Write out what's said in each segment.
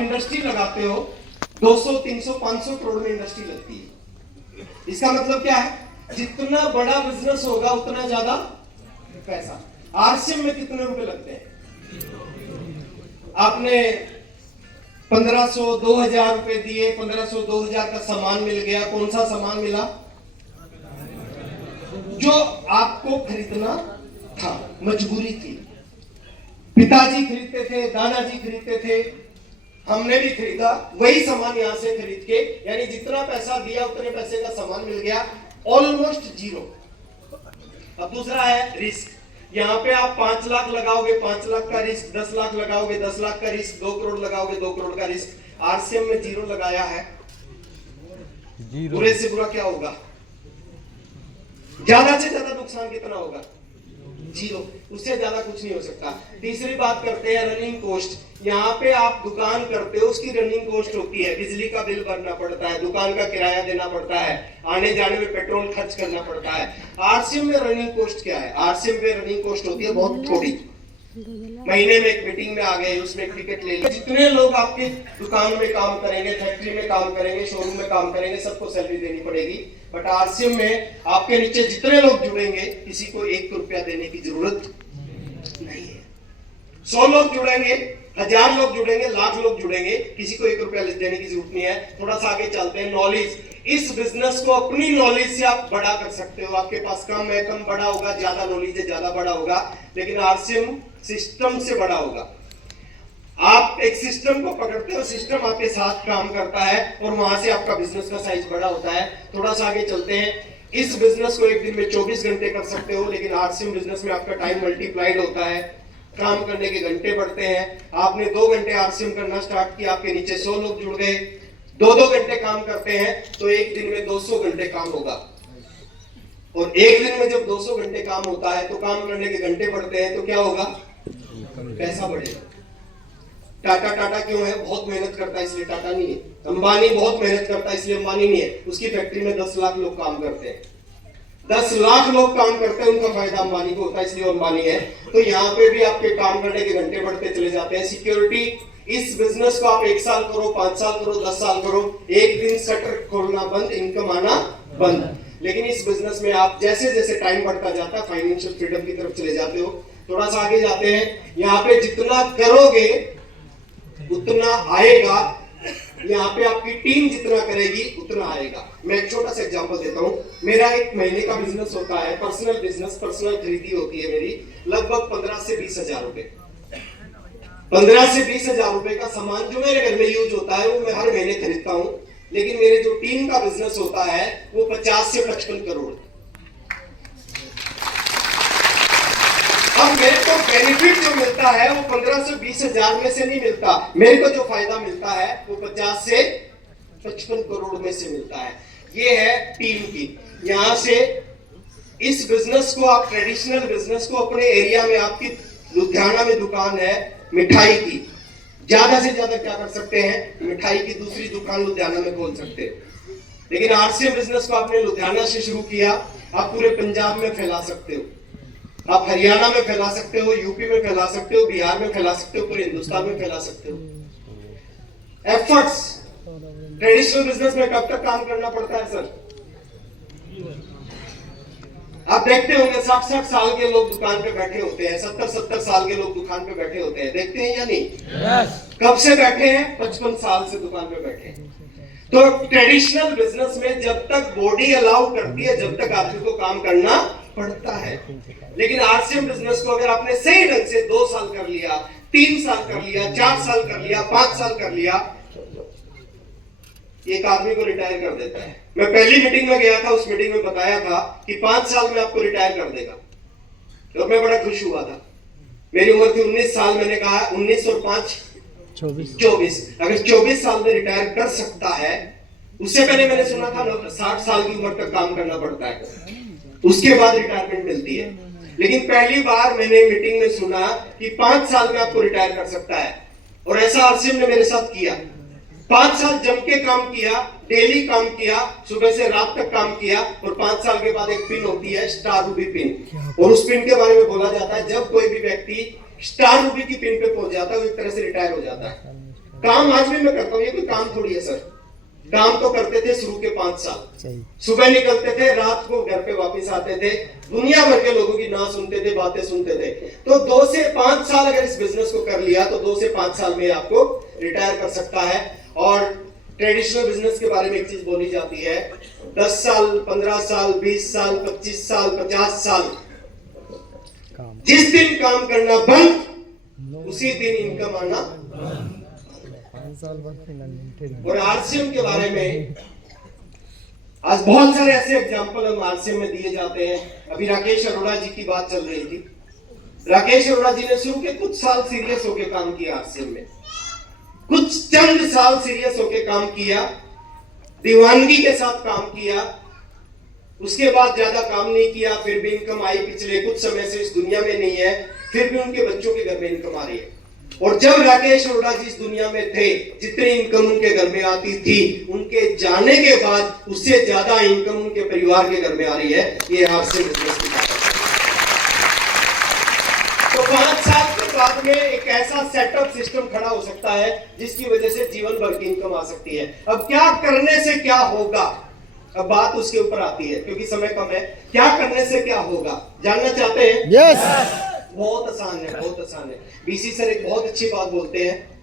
Industry लगाते हो 200, 300, 500 करोड़ में इंडस्ट्री लगती है। इसका मतलब क्या है, जितना बड़ा बिजनेस होगा उतना ज्यादा पैसा। आरसीएम में कितने रुपए लगते हैं? आपने 1500, 2000 रुपए दिए, 1500, 2000 का सामान मिल गया। कौन सा सामान मिला? जो आपको खरीदना था, मजबूरी थी। पिताजी खरीदते थे, दादाजी खरीदते थे, हमने भी खरीदा वही सामान यहां से खरीद के, यानी जितना पैसा दिया उतने पैसे का सामान मिल गया, ऑलमोस्ट जीरो। अब दूसरा है रिस्क। यहाँ पे आप 5 लाख लगाओगे, 5 लाख का रिस्क, 10 लाख लगाओगे, 10 लाख का रिस्क, 2 करोड़ लगाओगे, 2 करोड़ का रिस्क। आरसीएम में जीरो लगाया है, बुरे से बुरा क्या होगा? ज्यादा से ज्यादा नुकसान कितना होगा? जीरो, उससे ज्यादा कुछ नहीं हो सकता। तीसरी बात करते हैं रनिंग कॉस्ट। यहाँ पे आप दुकान करते हो, उसकी रनिंग कॉस्ट होती है, बिजली का बिल भरना पड़ता है, दुकान का किराया देना पड़ता है, आने जाने में पेट्रोल खर्च करना पड़ता है। आरसीएम में रनिंग कॉस्ट क्या है? आरसीएम में रनिंग कॉस्ट होती है बहुत थोड़ी। महीने में एक मीटिंग में आ गए, उसमें एक टिकट ले लिया। जितने लोग आपके दुकान में काम करेंगे, फैक्ट्री में काम करेंगे, शोरूम में काम करेंगे, सबको सैलरी देनी पड़ेगी। बट आरसीएम में आपके नीचे जितने लोग जुड़ेंगे, किसी को 1 रुपया देने की जरूरत नहीं है। 100 लोग जुड़ेंगे, 1000 लोग जुड़ेंगे, लाख लोग जुड़ेंगे, किसी को 1 रुपया देने की जरूरत नहीं है। थोड़ा सा आगे चलते हैं। नॉलेज। इस बिजनेस को अपनी नॉलेज से आप बड़ा कर सकते हो। आपके पास कम है, कम बड़ा होगा, ज्यादा नॉलेज है, ज्यादा बड़ा होगा। लेकिन आरसीएम सिस्टम से बड़ा होगा। आप एक सिस्टम को पकड़ते हो, सिस्टम आपके साथ काम करता है और वहां से आपका बिजनेस का साइज बड़ा होता है। थोड़ा सा आगे चलते हैं। इस बिजनेस को एक दिन में 24 घंटे कर सकते हो, लेकिन आरसीएम बिजनेस में आपका टाइम मल्टीप्लाइड होता है, काम करने के घंटे बढ़ते हैं। आपने 2 घंटे आरसीएम करना स्टार्ट किया, आपके नीचे 100 लोग जुड़ गए, 2-2 घंटे काम करते हैं, तो एक दिन में 200 घंटे काम होगा। और एक दिन में जब 200 घंटे काम होता है तो काम करने के घंटे बढ़ते हैं, तो क्या होगा? पैसा बढ़ेगा। टाटा क्यों है? बहुत मेहनत करता है इसलिए टाटा नहीं है। अंबानी बहुत मेहनत करता है इसलिए अंबानी नहीं है। उसकी फैक्ट्री में 10 लाख लोग काम करते हैं, 10 लाख लोग काम करते हैं, उनका फायदा अंबानी को होता है इसलिए अंबानी है। तो यहाँ पे भी आपके काम करने के घंटे बढ़ते चले जाते हैं। सिक्योरिटी। इस बिजनेस को आप 1 साल करो, 5 साल करो, 10 साल करो, एक दिन शटर खोलना बंद, इनकम आना बंद। लेकिन इस बिजनेस में आप जैसे जैसे टाइम बढ़ता जाता है, फाइनेंशियल फ्रीडम की तरफ चले जाते हो। थोड़ा सा आगे जाते हैं। यहाँ पे जितना करोगे उतना आएगा। यहाँ पे आपकी टीम जितना करेगी उतना आएगा। मैं एक छोटा सा एग्जांपल देता हूँ। मेरा 1 महीने का बिजनेस होता है, पर्सनल बिजनेस, पर्सनल खरीदी होती है मेरी, लगभग 15 से 20 हजार रुपए। 15 से 20 हजार रुपए का सामान जो मेरे घर में यूज होता है वो मैं हर महीने खरीदता हूँ। लेकिन मेरे जो टीम का बिजनेस होता है वो 50 से 55 करोड़। अब मेरे को बेनिफिट जो मिलता है वो 15 से 20 हजार में से नहीं मिलता। मेरे को जो फायदा मिलता है वो 50 से 55 करोड़ में से मिलता है। ये है टीम की। यहां से इस बिजनेस को आप, ट्रेडिशनल बिजनेस को अपने एरिया में, आपकी लुधियाना में दुकान है मिठाई की, ज्यादा से ज्यादा क्या कर सकते हैं? मिठाई की दूसरी दुकान लुधियाना में खोल सकते हैं। लेकिन आरसीएम बिजनेस को आपने लुधियाना से शुरू किया, आप पूरे पंजाब में फैला सकते हो, आप हरियाणा में फैला सकते हो, यूपी में फैला सकते हो, बिहार में फैला सकते हो, पूरे हिंदुस्तान में फैला सकते हो। एफर्ट्स। ट्रेडिशनल बिजनेस में कब तक काम करना पड़ता है सर? आप देखते होंगे 60-60 साल के लोग दुकान पे बैठे होते हैं, 70-70 साल के लोग दुकान पे बैठे होते हैं। देखते हैं या नहीं? yes. कब से बैठे हैं? 55 साल से दुकान पे बैठे हैं। तो ट्रेडिशनल बिजनेस में जब तक बॉडी अलाउ करती है, जब तक आदमी को काम करना पड़ता है। लेकिन आरसीएम बिजनेस को अगर आपने सही ढंग से 2 साल कर लिया, 3 साल कर लिया, 4 साल कर लिया, 5 साल कर लिया, एक आदमी को रिटायर कर देता है। मैं पहली मीटिंग में गया था, उस मीटिंग में बताया था कि 5 साल में आपको रिटायर कर देगा। तो मैं बड़ा खुश हुआ था। मेरी उम्र थी 19 साल। मैंने कहा 19 और 5 24। अगर 24 साल में रिटायर कर सकता है, उससे पहले मैंने सुना था 60 साल की उम्र तक काम करना पड़ता है, उसके बाद रिटायरमेंट मिलती है। लेकिन पहली बार मैंने मीटिंग में सुना कि 5 साल में आपको रिटायर कर सकता है। और ऐसा आरसीएम ने मेरे साथ किया। 5 साल जम के काम किया, डेली काम किया, सुबह से रात तक काम किया। और 5 साल के बाद एक पिन होती है, स्टार रूबी पिन। और उस पिन के बारे में बोला जाता है, जब कोई भी व्यक्ति स्टार रूबी की पिन पे पहुंच जाता है वो एक तरह से रिटायर हो जाता है। काम आज भी मैं करता हूँ, ये कोई काम थोड़ी है सर। काम तो करते थे शुरू के 5 साल, सुबह निकलते थे, रात को घर पे वापस आते थे, दुनिया भर के लोगों की ना सुनते थे, बातें सुनते थे। तो 2 से 5 साल अगर इस बिजनेस को कर लिया तो 2 से 5 साल में आपको रिटायर कर सकता है। और ट्रेडिशनल बिजनेस के बारे में एक चीज बोली जाती है, 10 साल, 15 साल, 20 साल, 25 साल, 50 साल, जिस दिन काम करना बंद उसी दिन इनकम आना। और आरसीएम के बारे में आज बहुत सारे ऐसे एग्जांपल हम आरसीएम में दिए जाते हैं। अभी राकेश अरोड़ा जी की बात चल रही थी। राकेश अरोड़ा जी ने शुरू के कुछ साल सीरियस होकर काम किया आरसीएम में, कुछ चंद साल सीरियस होकर काम किया, दीवानगी के साथ काम किया, उसके बाद ज्यादा काम नहीं किया, फिर भी इनकम आई। पिछले कुछ समय से इस दुनिया में नहीं है, फिर भी उनके बच्चों के घर में इनकम आ रही है। और जब राकेश अरोड़ा जी इस दुनिया में थे, जितनी इनकम उनके घर में आती थी, उनके जाने के बाद उससे ज्यादा इनकम उनके परिवार के घर में आ रही है। ये आरसीएम बिजनेस की बात है। तो 5 साल के बाद में एक ऐसा सेटअप सिस्टम खड़ा हो सकता है जिसकी वजह से जीवन भर की इनकम आ सकती है। अब क्या करने से क्या होगा, अब बात उसके ऊपर आती है, क्योंकि समय कम है। क्या करने से क्या होगा जानना चाहते हैं? यस। बहुत आसान है, बहुत आसान है। बीसी सर एक बहुत अच्छी बात बोलते हैं,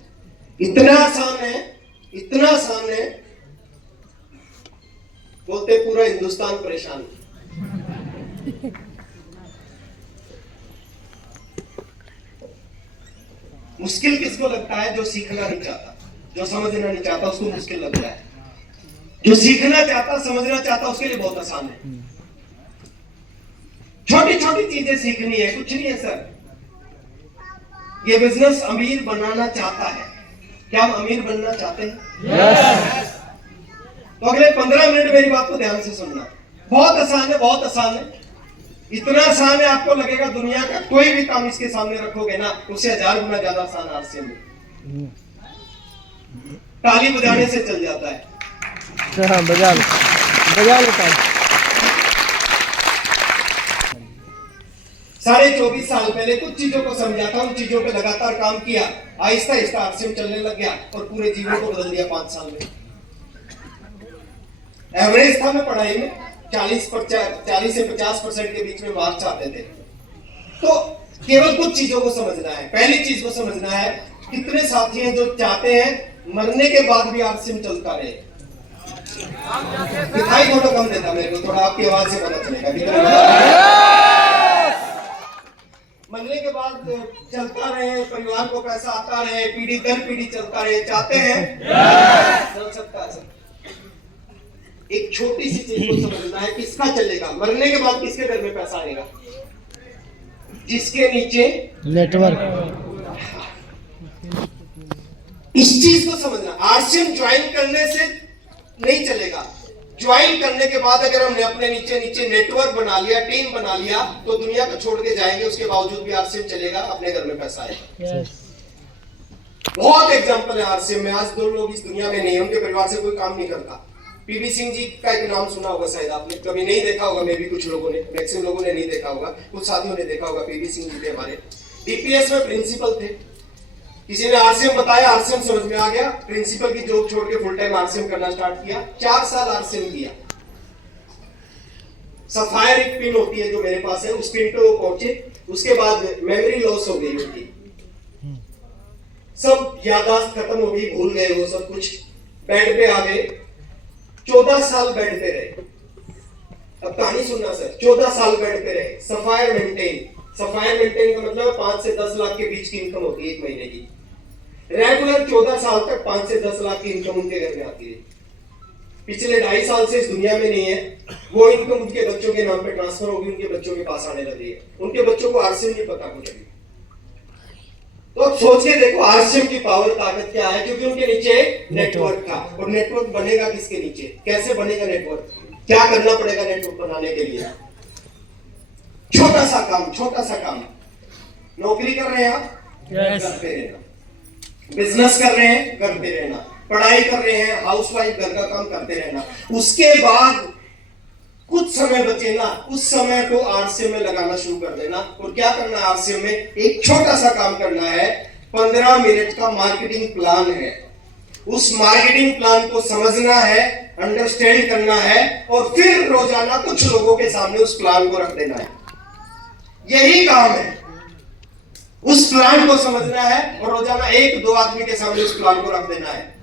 इतना आसान है, इतना आसान है, बोलते पूरा हिंदुस्तान परेशान। मुश्किल किसको लगता है? जो सीखना नहीं चाहता, जो समझना नहीं चाहता, उसको मुश्किल लगता है। जो सीखना चाहता, समझना चाहता, उसके लिए बहुत आसान है। छोटी छोटी चीजें सीखनी है, कुछ नहीं है सर। ये बिजनेस अमीर बनाना चाहता है। क्या हम अमीर बनना चाहते हैं? yes. तो अगले 15 मिनट मेरी बात को ध्यान से सुनना। बहुत आसान है, बहुत आसान है। इतना आसान है आपको लगेगा दुनिया का कोई भी काम इसके सामने रखोगे ना, उससे 1000 गुना ज्यादा आसान आरसीएम में। ताली बजाने से चल जाता है। बजा लो ताली। 24.5 साल पहले कुछ चीजों को समझा था, उन चीजों पे लगातार काम किया, आहिस्ता आहिस्ता आरसीएम चलने लग गया और पूरे जीवन को बदल दिया 5 साल में। एवरेज था मैं पढ़ाई में 40 से 50% के बीच में मार्क्स आते थे। तो केवल कुछ चीजों को समझना है। पहली चीज को समझना है, कितने साथी हैं जो चाहते हैं मरने के बाद भी आरसीएम चलता रहे। दिखाई थोड़ा कम देता मेरे को, थोड़ा आपकी आवाज से पता चलेगा कितने मरने के बाद चलता रहे, परिवार को पैसा आता रहे, पीढ़ी दर पीढ़ी चलता रहे, चाहते हैं? चल सकता है सर। एक छोटी सी चीज को समझना है, किसका चलेगा मरने के बाद, किसके घर में पैसा आएगा? जिसके नीचे नेटवर्क। इस चीज को समझना। आरसीएम ज्वाइन करने से नहीं चलेगा। ज्वाइन करने के बाद अगर हमने अपने नीचे नेटवर्क बना लिया, टीम बना लिया, तो दुनिया को छोड़ के जाएंगे, उसके बावजूद भी आरसीएम चलेगा, अपने घर में पैसा आएगा। बहुत एग्जांपल है आरसीएम में। आज 2 लोग इस दुनिया में नहीं है, उनके परिवार से कोई काम नहीं करता। पीवी सिंह जी का एक नाम सुना होगा शायद आपने, कभी नहीं देखा होगा, मे भी कुछ लोगों ने, मैक्सिमम लोगों ने नहीं देखा होगा, कुछ साथियों ने देखा होगा। पीवी सिंह जी थे हमारे, डीपीएस में प्रिंसिपल थे। किसी ने आरसीएम बताया, आरसीएम समझ में आ गया, प्रिंसिपल की जॉब छोड़ के फुल टाइम आरसीएम करना स्टार्ट किया। 4 साल आरसीएम किया। सफायर एक पिन होती है जो मेरे पास है, उस पिन पे वो पहुंचे। उसके बाद मेमोरी लॉस हो गई उनकी, सब याददाश्त खत्म हो गई, भूल गए वो सब कुछ। बेड पे आ गए, 14 साल बेड पे रहे। अब कहानी सुनना सर, 14 साल बेड पे रहे। सफायर मेंटेन का मतलब 5 से 10 लाख के बीच की इनकम होती है 1 महीने की। रेगुलर 14 साल तक 5 से 10 लाख की इनकम उनके घर में आती है। पिछले 2.5 साल से इस दुनिया में नहीं है। वो इनकम उनके बच्चों के नाम पे ट्रांसफर होगी, उनके बच्चों के पास आने लग रही है। उनके बच्चों को आरसीएम नहीं पता कुछ भी। तो अब सोच के देखो आरसीएम की पावर, ताकत क्या है, क्योंकि उनके नीचे नेटवर्क था। और नेटवर्क बनेगा किसके नीचे? कैसे बनेगा नेटवर्क? क्या करना पड़ेगा नेटवर्क बनाने के लिए? छोटा सा काम। नौकरी कर रहे हैं आप, करते रहना। बिजनेस कर रहे हैं, करते रहना। पढ़ाई कर रहे हैं, हाउसवाइफ, घर का काम करते रहना। उसके बाद कुछ समय बचे ना, उस समय को आरसीएम में लगाना शुरू कर देना। और क्या करना है आरसीएम में? एक छोटा सा काम करना है। 15 मिनट का मार्केटिंग प्लान है। उस मार्केटिंग प्लान को समझना है, अंडरस्टैंड करना है और फिर रोजाना कुछ लोगों के सामने उस प्लान को रख देना है। यही काम है, उस प्लान को समझना है और रोजाना एक दो आदमी के सामने उस प्लान को रख देना है।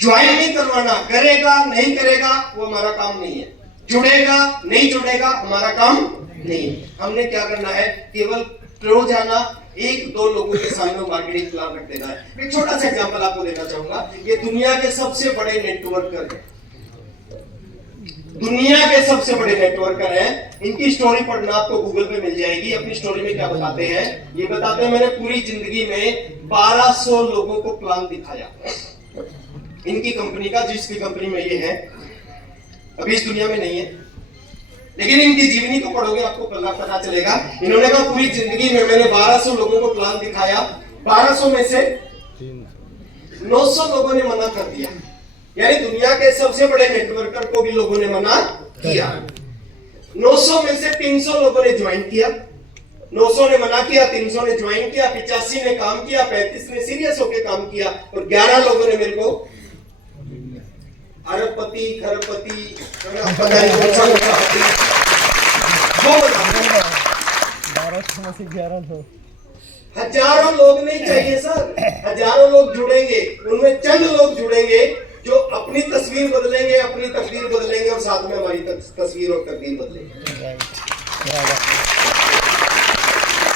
ज्वाइन नहीं करवाना, करेगा नहीं करेगा वो हमारा काम नहीं है, जुड़ेगा नहीं जुड़ेगा हमारा काम नहीं है। हमने क्या करना है, केवल रोजाना एक दो लोगों के सामने मार्केटिंग प्लान रख देना है। एक छोटा सा एग्जांपल आपको देना चाहूंगा, ये दुनिया के सबसे बड़े नेटवर्कर हैं, दुनिया के सबसे बड़े नेटवर्कर हैं। इनकी स्टोरी पढ़ना आपको गूगल पे मिल जाएगी। अपनी स्टोरी में क्या बताते हैं, ये बताते हैं मैंने पूरी जिंदगी में 1200 लोगों को प्लान दिखाया। इनकी कंपनी का, जिसकी कंपनी में ये है, अभी इस दुनिया में नहीं है, लेकिन इनकी जीवनी को पढ़ोगे आपको पता चलेगा। इन्होंने कहा पूरी जिंदगी में मैंने 1200 लोगों को प्लान दिखाया, 1200 में से 900 लोगों ने मना कर दिया। यानी दुनिया के सबसे बड़े नेटवर्कर को भी लोगों ने मना किया। 900 में से 300 लोगों ने ज्वाइन किया, 900 ने मना किया, 300 ने ज्वाइन किया, 85 ने काम किया, 35 ने सीरियस होकर काम किया और 11 लोगों ने मेरे को अरबपति खरबपति हजारों लोग नहीं चाहिए सर, हजारों लोग जुड़ेंगे, उनमें चंद लोग जुड़ेंगे जो अपनी तस्वीर बदलेंगे, अपनी तकदीर बदलेंगे और साथ में हमारी तस्वीर और तकदीर बदलेंगे।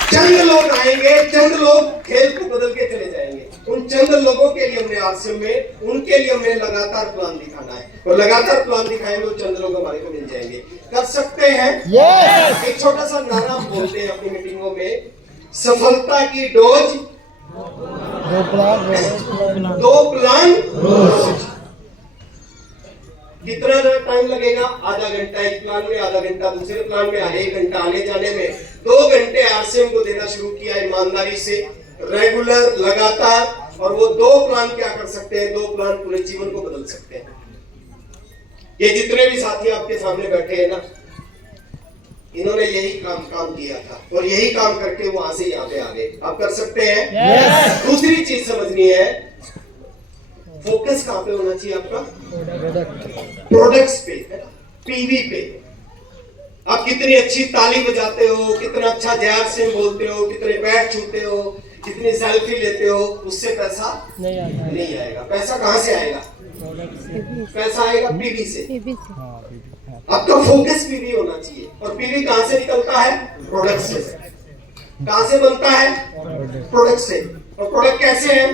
चंद लोग आएंगे, चंद लोग खेल को बदल के चले जाएंगे। उन चंद लोगों के लिए हमने आरसीएम में, उनके लिए हमने लगातार प्लान दिखाना है और लगातार प्लान दिखाएंगे और चंद लोग हमारे को मिल जाएंगे। कर सकते हैं yes! एक छोटा सा नारा हम बोलते हैं अपनी मीटिंगों में, सफलता की डोज दो प्लान रोज। कितना टाइम लगेगा, आधा घंटा एक प्लान में, आधा घंटा दूसरे प्लान में, 1 घंटा आने जाने में, 2 घंटे आरसीएम को देना शुरू किया ईमानदारी से, रेगुलर, लगातार। और वो 2 प्लान क्या कर सकते हैं, 2 प्लान पूरे जीवन को बदल सकते हैं। ये जितने भी साथी आपके सामने बैठे हैं ना, इन्होंने यही काम किया था और यही काम करके वहां से यहाँ पे आ गए। आप कर सकते हैं yes! दूसरी चीज समझनी है, फोकस कहां पे होना चाहिए आपका, प्रोडक्ट्स पे, पीवी पे। आप कितनी अच्छी ताली बजाते हो, कितना अच्छा जैर से बोलते हो, कितने पैर छूते हो, कितनी सेल्फी लेते हो, उससे पैसा नहीं आएगा। पैसा कहां से आएगा, पैसा आएगा पीवी से। आपका फोकस पीवी होना चाहिए और पीवी कहां से निकलता है, प्रोडक्ट से। कहां से बनता है, प्रोडक्ट से। और प्रोडक्ट कैसे हैं,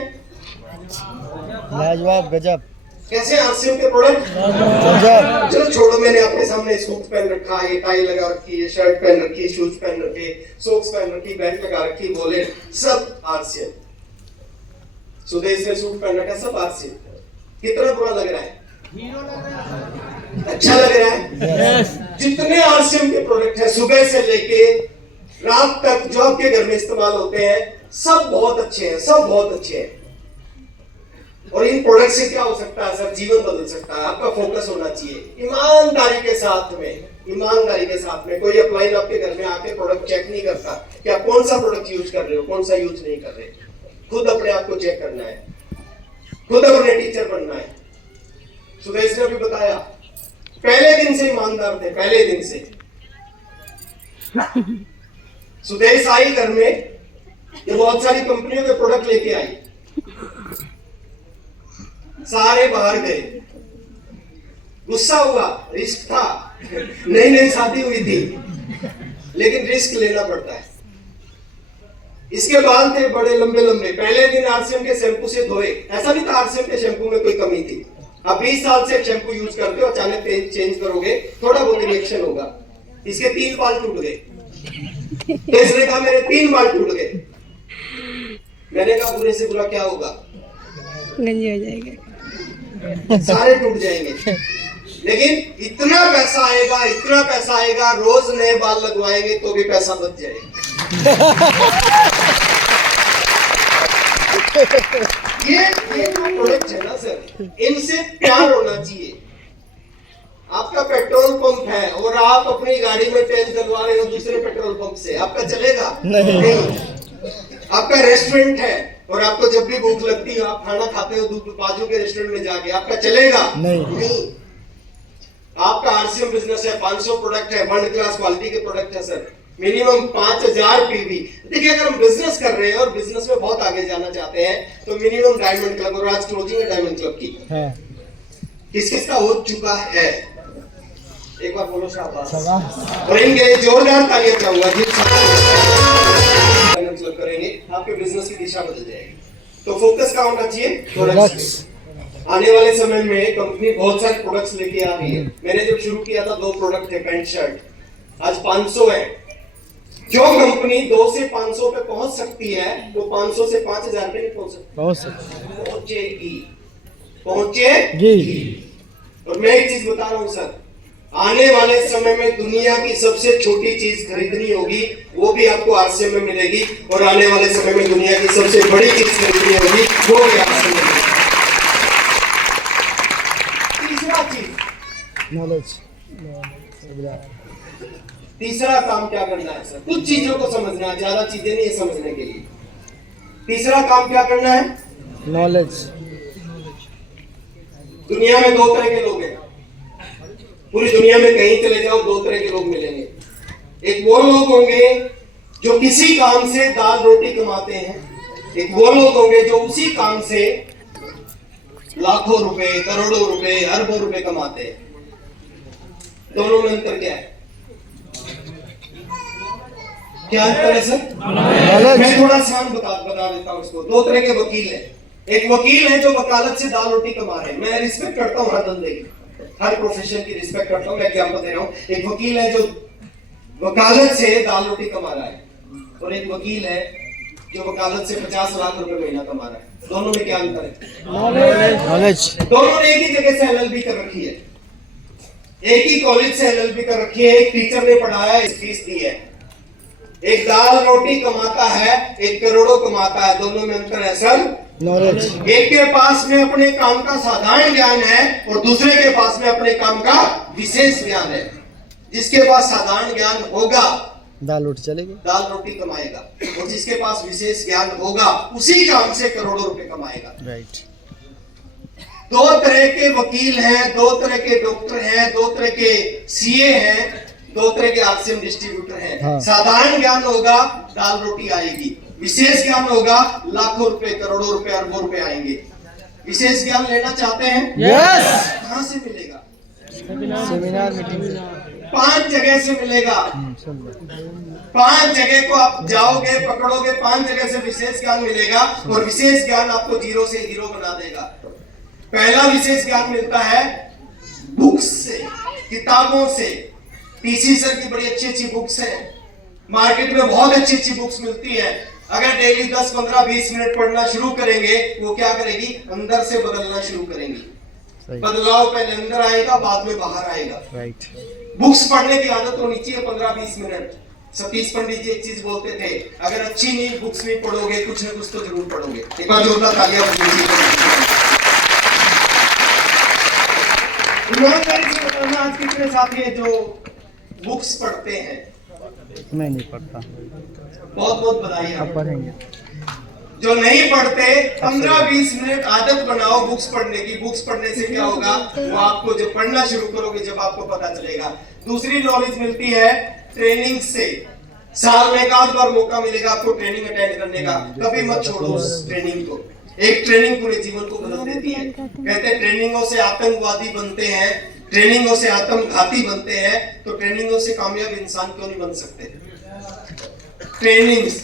लाजवाब, गजब। कैसे आरसीएम के प्रोडक्ट, गजब। चलो छोड़ो, मैंने आपके सामने सूट पहन रखा, ये टाई लगा रखी है, शर्ट पहन रखी, शूज पहन रखे, सॉक्स पहन रखी, बेल्ट लगा रखी, वॉलेट, सब आरसीएम। सुदेश ने सूट पहन रखा, सब आरसीएम। कितना बुरा लग रहा है, अच्छा लग रहा है yes. जितने आरसीएम के प्रोडक्ट हैं सुबह से लेके रात तक जो आपके घर में इस्तेमाल होते हैं, सब बहुत अच्छे हैं, सब बहुत अच्छे हैं। और इन प्रोडक्ट से क्या हो सकता है सर, जीवन बदल सकता है। आपका फोकस होना चाहिए ईमानदारी के साथ में, ईमानदारी के साथ में। कोई अपलाइन आपके घर में आके प्रोडक्ट चेक नहीं करता कि आप कौन सा प्रोडक्ट यूज कर रहे हो, कौन सा यूज नहीं कर रहे। खुद अपने आप को चेक करना है, खुद अपने टीचर बनना है। सुदेश ने भी बताया, पहले दिन से ईमानदार थे, पहले दिन से। सुदेश आई घर में, ये बहुत सारी कंपनियों के प्रोडक्ट लेके आई, सारे बाहर गए, गुस्सा हुआ, रिस्क था, नई नई शादी हुई थी, लेकिन रिस्क लेना पड़ता है। इसके बाल थे बड़े लंबे लंबे, पहले दिन आरसीएम के शैम्पू से धोए। ऐसा नहीं था आरसीएम के शैम्पू में कोई कमी थी। आप 20 साल से शैम्पू यूज करते हो, अचानक चेंज करोगे, थोड़ा बहुत रिएक्शन होगा। इसके 3 बाल टूट गए, तो इसने कहा मेरे 3 बाल टूट गए। मैंने कहा बुरे से बुरा क्या होगा, गंजे हो जाएंगे, सारे टूट जाएंगे। लेकिन इतना पैसा आएगा, इतना पैसा आएगा, रोज नए बाल लगवाएंगे तो भी पैसा बच जाएगा। ये जो प्रोडक्ट है ना सर, इनसे प्यार होना चाहिए। आपका पेट्रोल पंप है और आप अपनी गाड़ी में तेल डलवा रहे हो दूसरे पेट्रोल पंप से, आपका चलेगा नहीं। आपका रेस्टोरेंट है और आपको जब भी भूख लगती है आप खाना खाते हो दूर बाजू के रेस्टोरेंट में जाके, आपका चलेगा? नहीं। आपका आरसीएम बिजनेस है, 500 प्रोडक्ट है, वर्ल्ड क्लास क्वालिटी के प्रोडक्ट है सर, मिनिमम 5000 पीवी। देखिए अगर हम बिजनेस कर रहे हैं और बिजनेस में बहुत आगे जाना चाहते हैं तो मिनिमम डायमंड क्लब, और आज क्लोजिंग है डायमंड क्लब की है। किस किस का हो चुका है? एक बार बोलो शाबाश। शाबाश। और इनके लिए जोरदार तालियां चाहूंगा जी। डायमंड क्लब करेंगे आपके बिजनेस की दिशा बदल जाएगी। तो फोकस क्या होना चाहिए? प्रोडक्ट्स। आने वाले समय में कंपनी बहुत सारे प्रोडक्ट्स लेके आ रही है। मैंने जब शुरू किया था 2 प्रोडक्ट थे, पैंट शर्ट, आज 500 है। जो कंपनी 2 से 500 पे पहुंच सकती है वो 500 से 5000 पे नहीं पहुंच सकती, पहुंचेगी। और मैं एक चीज बता रहा हूं सर, आने वाले समय में दुनिया की सबसे छोटी चीज खरीदनी होगी वो भी आपको आरसीएम में मिलेगी, और आने वाले समय में दुनिया की सबसे बड़ी चीज खरीदनी होगी वो भी आरसीएम में मिलेगी। तीसरा चीज नॉलेज। तीसरा काम क्या करना है सर? कुछ चीजों को समझना है, ज्यादा चीजें नहीं है समझने के लिए। तीसरा काम क्या करना है? नॉलेज। दुनिया में 2 तरह के लोग हैं, पूरी दुनिया में कहीं चले जाओ 2 तरह के लोग मिलेंगे। एक वो लोग होंगे जो किसी काम से दाल रोटी कमाते हैं, एक वो लोग होंगे जो उसी काम से लाखों रुपए, करोड़ों रुपए, अरबों रुपए कमाते हैं। दोनों में अंतर क्या है? क्या अंतर है सर? मैं थोड़ा आसान बता देता हूँ इसको। 2 तरह के वकील हैं। एक वकील है जो वकालत से दाल रोटी कमा रहे हैं। मैं रिस्पेक्ट करता हूँ हर धंधे की, हर प्रोफेशन की रिस्पेक्ट करता हूँ। मैं एग्जांपल दे रहा हूँ। एक वकील है जो वकालत से दाल रोटी कमा रहा है, और एक वकील है जो वकालत से 50 लाख रुपए महीना कमा रहा है। दोनों में क्या अंतर है? नॉलेज। दोनों ने एक ही जगह से एलएलबी कर रखी है, एक ही कॉलेज से एलएलबी कर रखी है, एक टीचर ने पढ़ाया है, फीस दी है। एक दाल रोटी कमाता है, एक करोड़ों कमाता है। दोनों में अंतर है सर? नॉलेज। एक के पास में अपने काम का साधारण ज्ञान है और दूसरे के पास में अपने काम का विशेष ज्ञान है। जिसके पास साधारण ज्ञान होगा दाल रोटी चलेगी, दाल रोटी कमाएगा, और जिसके पास विशेष ज्ञान होगा उसी काम से करोड़ों रुपए कमाएगा। राइट। 2 तरह के वकील हैं, 2 तरह के डॉक्टर हैं, 2 तरह के सीए हैं, 2 तरह के आरसीएम डिस्ट्रीब्यूटर हैं। हाँ। साधारण ज्ञान होगा दाल रोटी आएगी, विशेष ज्ञान होगा लाखों रुपए, करोड़ों रुपए, अरबों रुपए आएंगे। विशेष ज्ञान लेना चाहते हैं? यस। कहाँ से मिलेगा? Seminar, meeting. 5 जगह से मिलेगा। 5 जगह को आप जाओगे, पकड़ोगे, 5 जगह से विशेष ज्ञान मिलेगा, और विशेष ज्ञान आपको 0 से हीरो बना देगा। पहला विशेष ज्ञान मिलता है बुक्स से, किताबों से। पीसी सर की बड़ी अच्छी अच्छी बुक्स हैं, मार्केट में बहुत अच्छी अच्छी बुक्स मिलती है। अगर डेली 10, 15, 20 मिनट पढ़ना शुरू करेंगे, वो क्या करेगी? अंदर से बदलना शुरू करेंगी। बदलाव पहले अंदर आएगा, बाद में बाहर आएगा। राइट। बुक्स पढ़ने की आदत होनी चाहिए 15-20 मिनट। सतीश पंडित जी एक चीज बोलते थे, अगर अच्छी नहीं बुक्स नहीं पढ़ोगे, कुछ न कुछ तो जरूर पढ़ोगे। एक बार जोरदार तालियां ईमानदारी से बताना, आज कितने साथी हैं जो बुक्स पढ़ते हैं? मैं नहीं पढ़ता। बहुत बहुत बधाई है। अब पढ़ेंगे। जो नहीं पढ़ते 15-20 मिनट आदत बनाओ बुक्स पढ़ने की। बुक्स पढ़ने से क्या होगा? वो आपको जब पढ़ना शुरू करोगे, जब आपको पता चलेगा। दूसरी नॉलेज मिलती है ट्रेनिंग से। साल में 1 बार मौका मिलेगा आपको ट्रेनिंग अटेंड करने का, कभी मत छोड़ो उस ट्रेनिंग को। एक ट्रेनिंग पूरे जीवन को बदल देती है। कहते हैं ट्रेनिंगों से आतंकवादी बनते हैं, ट्रेनिंगों से आत्मघाती बनते हैं, तो ट्रेनिंगों से कामयाब इंसान क्यों नहीं बन सकते? ट्रेनिंग्स,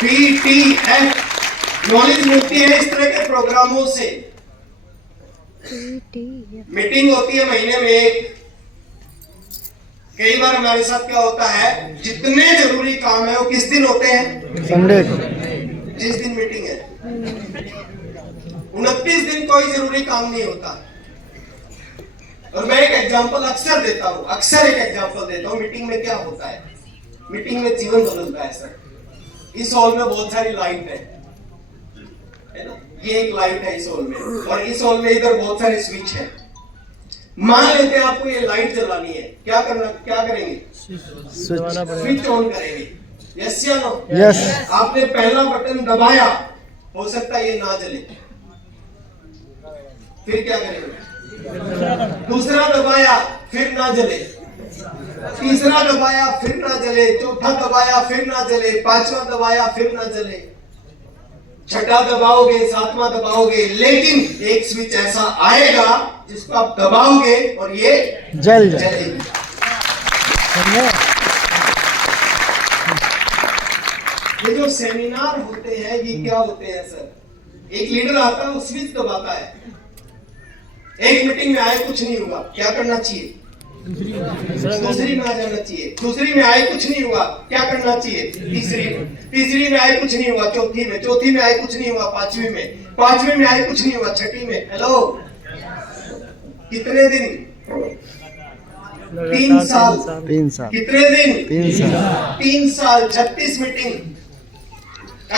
PTF नॉलेज मिलती है इस तरह के प्रोग्रामों से। मीटिंग होती है महीने में एक। कई बार हमारे साथ क्या होता है, जितने जरूरी काम है वो किस दिन होते हैं? संडे। जिस दिन मीटिंग है 29 दिन कोई जरूरी काम नहीं होता। और मैं एक एग्जांपल अक्सर देता हूं, मीटिंग में क्या होता है? मीटिंग में जीवन बदलता है सर। इस हॉल में बहुत सारी लाइट है ना, ये एक लाइट है इस हॉल में, और इस हॉल में इधर बहुत सारे स्विच है। मान लेते हैं आपको ये लाइट जलानी है, क्या करेंगे? स्विच ऑन करेंगे। यस या नो? यस। आपने पहला बटन दबाया, हो सकता है ये ना जले, फिर क्या करेंगे? दूसरा दबाया फिर ना जले, तीसरा दबाया फिर ना जले, चौथा दबाया फिर ना जले, पांचवा दबाया फिर ना जले, छठा दबाओगे, सातवां दबाओगे, लेकिन एक स्विच ऐसा आएगा जिसको आप दबाओगे और ये जल जाए। जलेगी। ये जो सेमिनार होते हैं ये क्या होते हैं सर? एक लीडर आता है, वो स्विच दबाता है, एक मीटिंग में आए कुछ नहीं हुआ, क्या करना चाहिए? दूसरी में आ जाना चाहिए। दूसरी में आए कुछ नहीं हुआ, क्या करना चाहिए? तीसरी में आए कुछ नहीं हुआ, चौथी में आए कुछ नहीं हुआ, पांचवी में आए कुछ नहीं हुआ, छठी में। हेलो, कितने दिन? 3 साल। 3 साल। कितने दिन? 3 साल। 3 साल, 36 मीटिंग।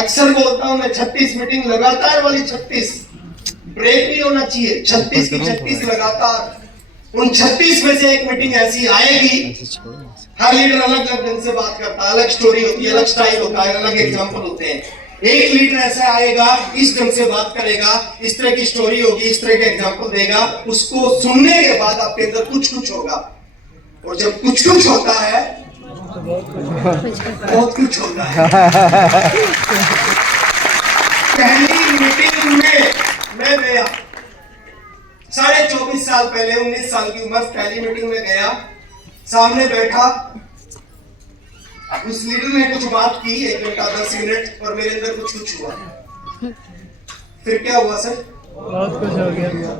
अक्सर बोलता हूं मैं, 36 मीटिंग लगातार वाली 36, ब्रेक नहीं होना चाहिए। 36 की 36 लगातार। उन 36 में से एक मीटिंग ऐसी आएगी, हर लीडर अलग अलग ढंग से बात करता है, अलग स्टोरी होती है, अलग स्टाइल होता है, अलग एग्जाम्पल होते हैं। एक लीडर ऐसा आएगा, इस ढंग से बात करेगा, इस तरह की स्टोरी होगी, इस तरह के एग्जाम्पल देगा, उसको सुनने के बाद आपके अंदर कुछ कुछ होगा, और जब कुछ कुछ होता है बहुत कुछ होता है। पहली मीटिंग में मैं गया 24.5 साल पहले, 19 साल की उम्र, पहली मीटिंग में गया, सामने बैठा, उस लीडर ने कुछ बात की 1 घंटा 10 मिनट, और मेरे अंदर कुछ कुछ हुआ। फिर क्या हुआ सर? बहुत कुछ हो गया।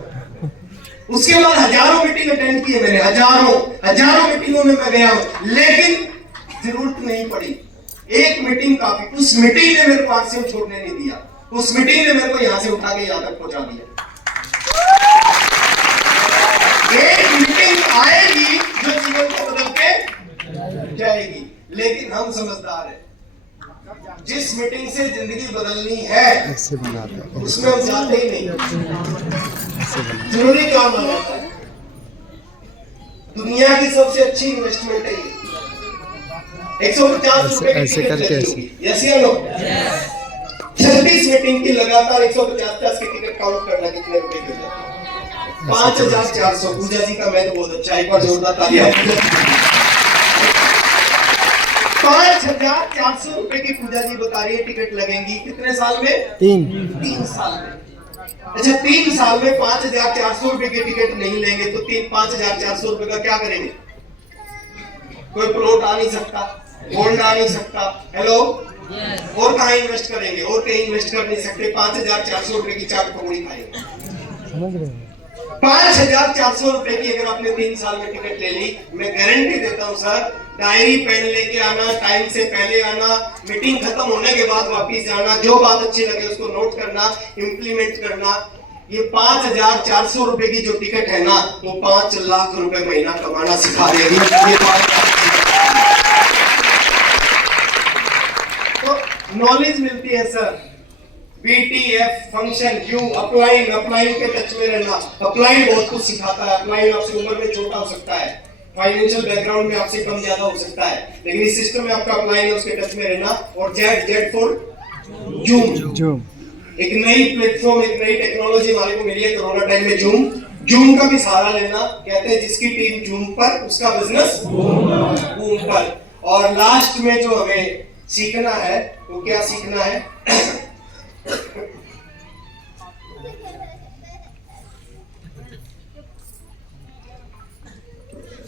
उसके बाद हजारों मीटिंग अटेंड किए मैंने, हजारों मीटिंगों में मैं गया हूं, लेकिन जरूरत नहीं पड़ी। एक मीटिंग काफी। उस मीटिंग ने मेरे को आरसीएम छोड़ने नहीं दिया, उस मीटिंग ने मेरे को यहां से उठा के यहां तक पहुंचा दिया। एक मीटिंग आएगी जो जीवन को बदल के जाएगी, लेकिन हम समझदार हैं। जिस मीटिंग से जिंदगी बदलनी है उसमें हम जाते ही नहीं, जरूरी काम आ जाता है। दुनिया की सबसे अच्छी इन्वेस्टमेंट है ये। 150 रुपए ऐसे करके यस या नो? 36 मीटिंग की लगातार 150 की टिकट काउंट करना कितने रुपए की हो जाती है? 5400। पूजा जी का मैं तो बहुत अच्छा, एक बार जोरदार तालियां। 5400 रुपए की पूजा जी बता रही है टिकट लगेंगी, कितने साल में? 3 साल में। अच्छा, 3 साल में 5400 रुपए की टिकट नहीं लेंगे तो 5400 रुपए का क्या करेंगे? कोई प्लॉट आ नहीं सकता, गोल्ड आ नहीं सकता। हेलो, और कहाँ इन्वेस्ट करेंगे? और कहीं इन्वेस्ट कर नहीं सकते। 5400 रुपए की चाट पकौड़ी खाएंगे। समझ रहे हो? 5400 रुपए की अगर आपने 3 साल में टिकट ले ली, मैं गारंटी देता हूं सर, डायरी पेन लेके आना, टाइम से पहले आना, मीटिंग खत्म होने के बाद वापिस जाना, जो बात अच्छी लगे उसको नोट करना, इंप्लीमेंट करना। ये 5400 रुपए की जो टिकट है ना, वो 5 लाख रुपए महीना कमाना सिखा देगी। ये तो नॉलेज मिलती है sir. BTF function, Q, upline के टच में रहना। अपलाइन बहुत कुछ सिखाता है। अपलाइन आपसे उम्र में छोटा हो सकता है, फाइनेंशियल बैकग्राउंड में आपसे कम ज्यादा हो सकता है, लेकिन इस सिस्टम में आपका अपलाइन है, उसके टच में रहना। और जेड फॉर जूम। एक नई प्लेटफॉर्म, एक नई टेक्नोलॉजी हमारे को मिली है कोरोना टाइम में, जूम का भी सहारा लेना। कहते हैं जिसकी टीम जूम पर उसका बिजनेस बूम पर। और लास्ट में जो हमें सीखना है, वो क्या सीखना है?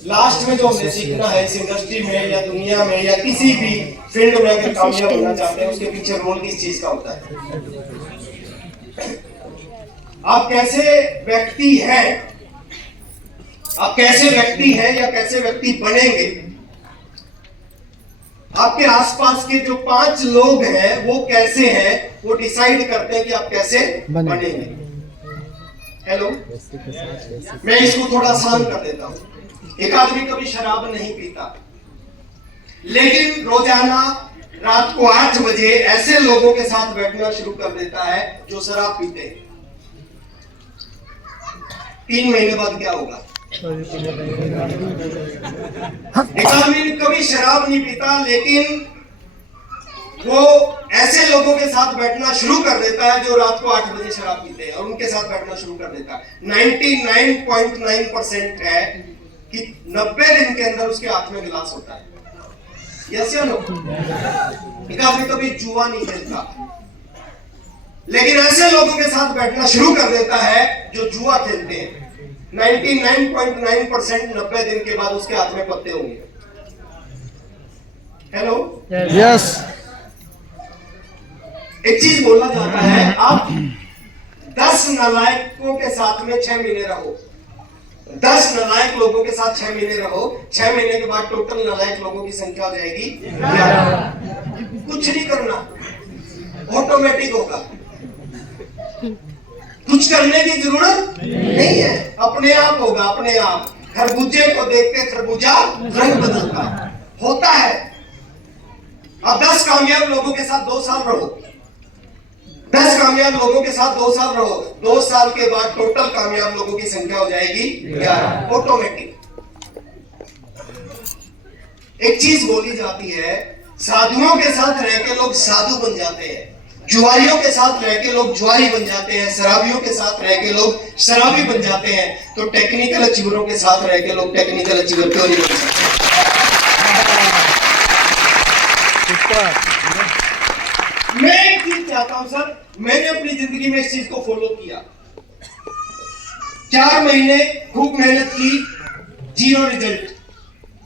लास्ट में जो हमें सीखना है इस इंडस्ट्री में या दुनिया में या किसी भी फील्ड में अगर कामयाब होना चाहते हैं, उसके पीछे रोल किस चीज का होता है? आप कैसे व्यक्ति हैं, आप कैसे व्यक्ति हैं या कैसे व्यक्ति बनेंगे? आपके आसपास के जो 5 लोग हैं वो कैसे हैं, वो डिसाइड करते हैं कि आप कैसे बनेंगे। हेलो, मैं इसको थोड़ा आसान कर देता हूं। एक आदमी कभी शराब नहीं पीता, लेकिन रोजाना रात को 8 बजे ऐसे लोगों के साथ बैठना शुरू कर देता है जो शराब पीते हैं। 3 महीने बाद क्या होगा? एक आदमी कभी शराब नहीं पीता, लेकिन वो ऐसे लोगों के साथ बैठना शुरू कर देता है जो रात को 8 बजे शराब पीते हैं, और उनके साथ बैठना शुरू कर देता है। 99.9% है कि 90 दिन के अंदर उसके हाथ में गिलास होता है। यस या नो? एक आदमी कभी जुआ नहीं खेलता, लेकिन ऐसे लोगों के साथ बैठना शुरू कर देता है जो जुआ खेलते हैं। 99.9% 90 दिन के बाद उसके हाथ में पत्ते होंगे। Hello, yes. एक चीज बोला जाता है, आप 10 नालायकों के साथ में 6 महीने रहो, 10 नालायक लोगों के साथ 6 महीने रहो, 6 महीने के बाद टोटल नालायक लोगों की संख्या हो जाएगी 11। कुछ नहीं करना, ऑटोमेटिक होगा, कुछ करने की जरूरत नहीं है, अपने आप होगा, अपने आप। खरबूजे को देख के खरबूजा रंग बदलता होता है। अब 10 कामयाब लोगों के साथ 2 साल रहो, 10 कामयाब लोगों के साथ 2 साल रहो, 2 साल के बाद टोटल कामयाब लोगों की संख्या हो जाएगी 11, ऑटोमेटिक। एक चीज बोली जाती है, साधुओं के साथ रह के लोग साधु बन जाते हैं, जुआरियों के साथ रह के लोग जुआरी बन जाते हैं, शराबियों के साथ रह के लोग शराबी बन जाते हैं। तो टेक्निकल अचीवरों के साथ रह के लोग टेक्निकल अचीवर क्यों नहीं बन सकते? मैं एक चीज चाहता हूं सर, मैंने अपनी जिंदगी में इस चीज को फॉलो किया। 4 महीने खूब मेहनत की, 0 रिजल्ट।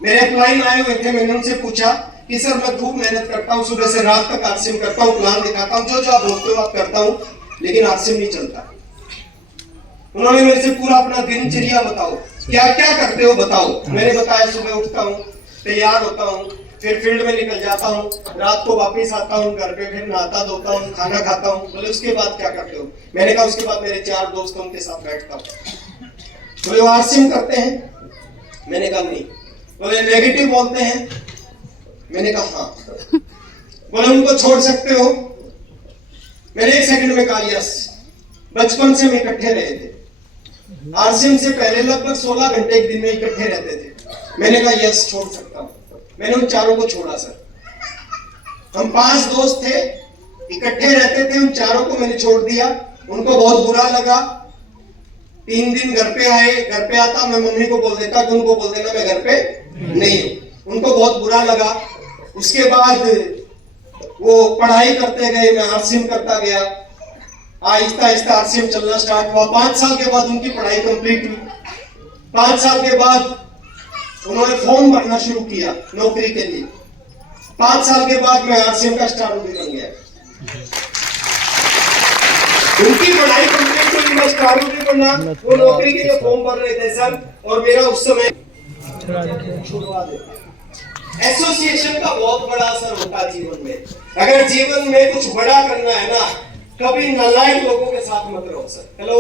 मेरे अपलाइन आए हुए थे, मैंने उनसे पूछा कि सर मैं खूब मेहनत करता हूँ, सुबह से रात तक आरसीएम करता हूँ, प्लान दिखाता हूँ, जो जो आप बोलते हो आप करता हूँ, लेकिन आरसीएम नहीं चलता। उन्होंने मेरे से पूरा अपना दिनचर्या बताओ, क्या क्या करते हो बताओ। मैंने बताया सुबह उठता हूँ, तैयार होता हूँ, फिर फील्ड में निकल जाता हूँ, रात को वापस आता हूँ घर पे, फिर नहाता धोता हूँ, खाना खाता हूँ। बोले उसके बाद क्या करते हो? मैंने कहा उसके बाद मेरे 4 दोस्त हैं, उनके साथ बैठता हूँ। बोले वो आरसीएम करते हैं? मैंने कहा नहीं। बोले नेगेटिव बोलते हैं? मैंने कहा हाँ। बोले उनको छोड़ सकते हो? मैंने 1 सेकंड में कहा यस। बचपन से हम इकट्ठे रहे थे, आरसीएम से पहले लगभग 16 घंटे एक दिन में इकट्ठे रहते थे। मैंने कहा यस, छोड़ सकता हूं। मैंने उन 4 को छोड़ा सर। हम 5 दोस्त थे, इकट्ठे रहते थे, उन 4 को मैंने छोड़ दिया। उनको बहुत बुरा लगा। 3 दिन घर पे आए, घर पे आता मैं मम्मी को बोल देता कि उनको बोल देना मैं घर पे नहीं हूं। उनको बहुत बुरा लगा। उसके बाद वो पढ़ाई करते गए, मैं आरसीएम करता गया। आहिस्ता आहिस्ता आरसीएम चलना स्टार्ट हुआ। 5 साल के बाद उनकी पढ़ाई कंप्लीट हुई। 5 साल के बाद उन्होंने फॉर्म भरना शुरू किया नौकरी के लिए। 5 साल के बाद मैं आरसीएम का स्टार बन गया। उनकी पढ़ाई कंप्लीट हुई, मैं स्टार बनना, वो नौकरी के लिए फॉर्म भर रहे थे सर, और मेरा उस समय छुड़वा देते। एसोसिएशन का बहुत बड़ा असर होता है जीवन में। अगर जीवन में कुछ बड़ा करना है ना, कभी नालायक लोगों के साथ मत रहो सर। हेलो,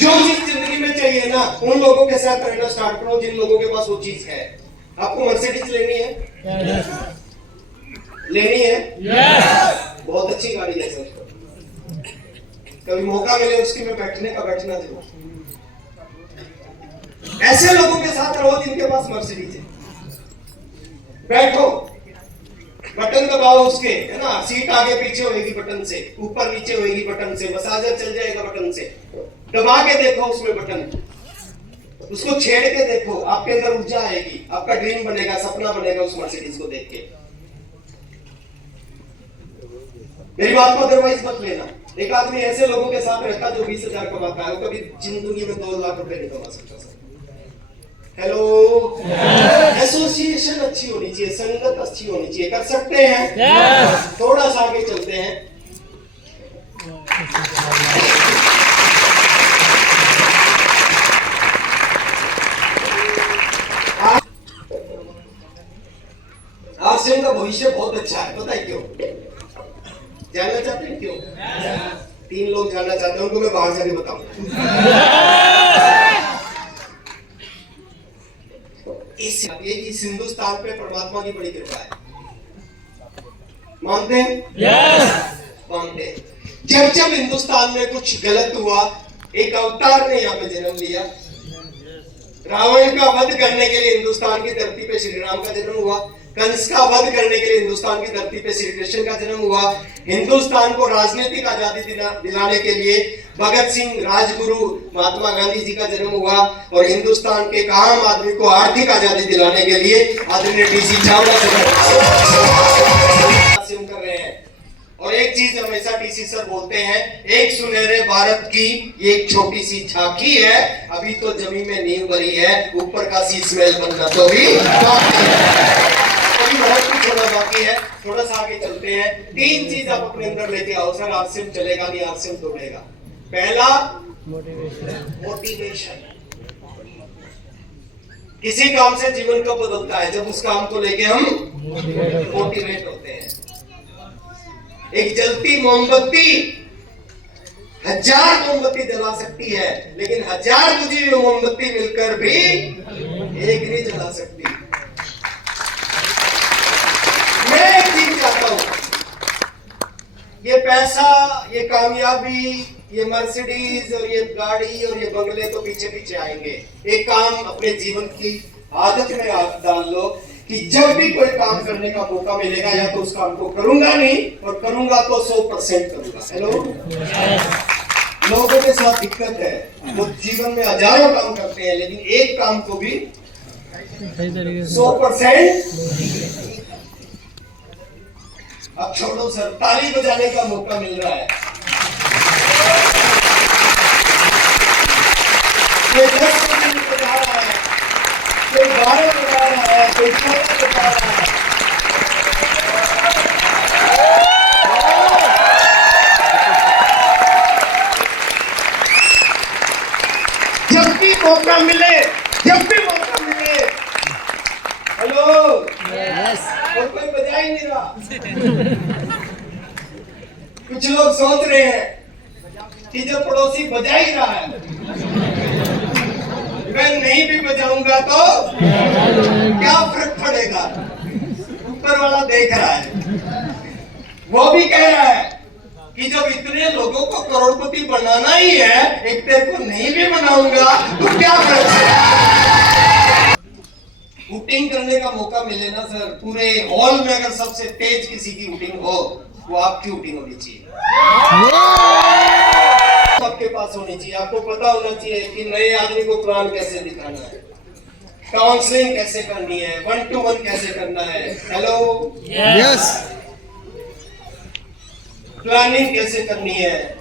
जो चीज जिंदगी में चाहिए ना, उन लोगों के साथ रहना स्टार्ट करो जिन लोगों के पास वो चीज है। आपको मर्सिडीज लेनी है? लेनी है? बहुत अच्छी गाड़ी है सर। कभी मौका मिले उसकी में बैठने का, बैठना जरूर। ऐसे लोगों के साथ रहो जिनके पास मर्सिडीज है। बैठो, बटन दबाओ उसके, है ना, सीट आगे पीछे होगी बटन से, ऊपर नीचे होगी बटन से, मसाजर चल जाएगा बटन से। दबा के देखो उसमें बटन, उसको छेड़ के देखो, आपके अंदर ऊर्जा आएगी, आपका ड्रीम बनेगा, सपना बनेगा उस मर्सिडीज को देख के। मेरी बात को अदरवाइज मत लेना। एक आदमी ऐसे लोगों के साथ रहता जो 20,000 कमाता है, वो कभी जिंदगी में 2 लाख रुपए नहीं कमा सकता सर। हेलो, एसोसिएशन अच्छी होनी चाहिए, संगत अच्छी होनी चाहिए। कर सकते हैं? थोड़ा सा आगे चलते हैं। आरसीएम का भविष्य बहुत अच्छा है, पता है क्यों? जानना चाहते हैं क्यों? 3 लोग जानना चाहते हैं, उनको मैं बाहर जाके बताऊं। इस हिंदुस्तान पे परमात्मा की बड़ी कृपा है। मानते हैं? मानते हैं। जब जब हिंदुस्तान में कुछ गलत हुआ, एक अवतार ने यहाँ पे जन्म लिया। रावण का वध करने के लिए हिंदुस्तान की धरती पे श्री राम का जन्म हुआ। कंस का वध करने के लिए हिंदुस्तान की धरती पे श्री कृष्ण का जन्म हुआ। हिंदुस्तान को राजनीतिक आजादी दिलाने के लिए भगत सिंह, राजगुरु महात्मा गांधी जी का जन्म हुआ। और हिंदुस्तान के एक आम आदमी को आर्थिक आजादी दिलाने के लिए आदरणीय डीसी चावला कर रहे हैं। और एक चीज हमेशा डीसी सर बोलते हैं, एक सुनहरे भारत की ये एक छोटी सी झांकी है, अभी तो जमीन में नींव भरी है, ऊपर का शीश महल बनना तो भी बहुत कुछ होना बाकी है। थोड़ा सा आगे चलते हैं। 3 चीज आप अपने अंदर लेके आओ सर, आरसीएम चलेगा नहीं, आरसीएम तोड़ेगा। पहला मोटिवेशन। किसी काम से जीवन कब बदलता है? जब उस काम को लेके हम मोटिवेट होते हैं। एक जलती मोमबत्ती 1000 मोमबत्ती जला सकती है, लेकिन 1000 बुझी हुई मोमबत्ती मिलकर भी एक नहीं जला सकती। मैं एक चीज चाहता हूं, ये पैसा, ये कामयाबी, ये मर्सिडीज और ये गाड़ी और ये बंगले तो पीछे पीछे आएंगे। एक काम अपने जीवन की आदत में आप डाल लो कि जब भी कोई काम करने का मौका मिलेगा, या तो उस काम को करूंगा नहीं, और करूंगा तो 100% करूंगा। हेलो, लोगों के साथ दिक्कत है, वो जीवन में हजारों काम करते हैं, लेकिन एक काम को भी 100%। अब छोड़ो सर, ताली बजाने का मौका मिल रहा है। कोई 10% बजा रहा है, कोई 12 बजा रहा है, कोई 14 बजा रहा है। जब भी मौका मिले, हेलो, और कोई बजा ही नहीं रहा। कुछ लोग सोच रहे हैं कि जब पड़ोसी बजा ही रहा है, मैं नहीं भी बजाऊंगा तो क्या फर्क पड़ेगा? ऊपर वाला देख रहा है। वो भी कह रहा है कि जब इतने लोगों को करोड़पति बनाना ही है, एक तेरे को नहीं भी बनाऊंगा तो क्या फर्क पड़ेगा? वोटिंग करने का मौका मिले ना सर, पूरे हॉल में अगर सबसे तेज किसी की वोटिंग हो, वो आपकी वोटिंग होनी चाहिए। आपके पास होनी चाहिए। आपको पता होना चाहिए कि नए आदमी को प्लान कैसे दिखाना है, काउंसलिंग कैसे करनी है, 1-to-1 कैसे करना है। हेलो, यस, प्लानिंग कैसे करनी है,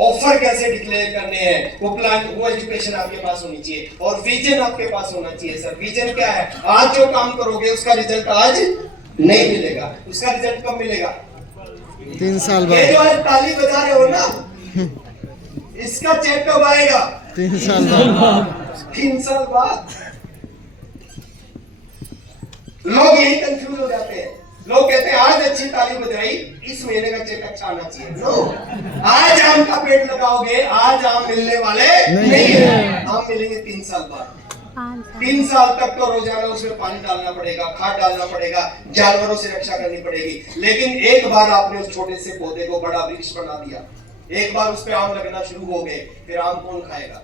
ऑफर कैसे डिक्लेयर करने हैं, वो प्लान, वो एजुकेशन आपके पास होनी चाहिए। और विजन आपके पास होना चाहिए सर। विजन क्या है? आज जो काम करोगे उसका रिजल्ट आज नहीं मिलेगा, उसका रिजल्ट कब मिलेगा? 3 साल ये बाद। जो आज ताली बजा रहे हो ना, इसका चेक कब आएगा? 3 साल बाद। 3 साल बाद। लोग यही कंफ्यूज हो जाते हैं। लोग कहते हैं आज अच्छी ताली बजाई, इस महीने का चेक अच्छा आना चाहिए। नो, आज आम का पेड़ लगाओगे, आज आम मिलने वाले नहीं है। आम मिलेंगे 3 साल बाद। 3 साल तक तो रोजाना उसमें पानी डालना पड़ेगा, खाद डालना पड़ेगा, जानवरों से रक्षा करनी पड़ेगी। लेकिन एक बार आपने उस छोटे से पौधे को बड़ा वृक्ष बना दिया, एक बार उस पे आम लगना शुरू हो गए, फिर आम कौन खाएगा?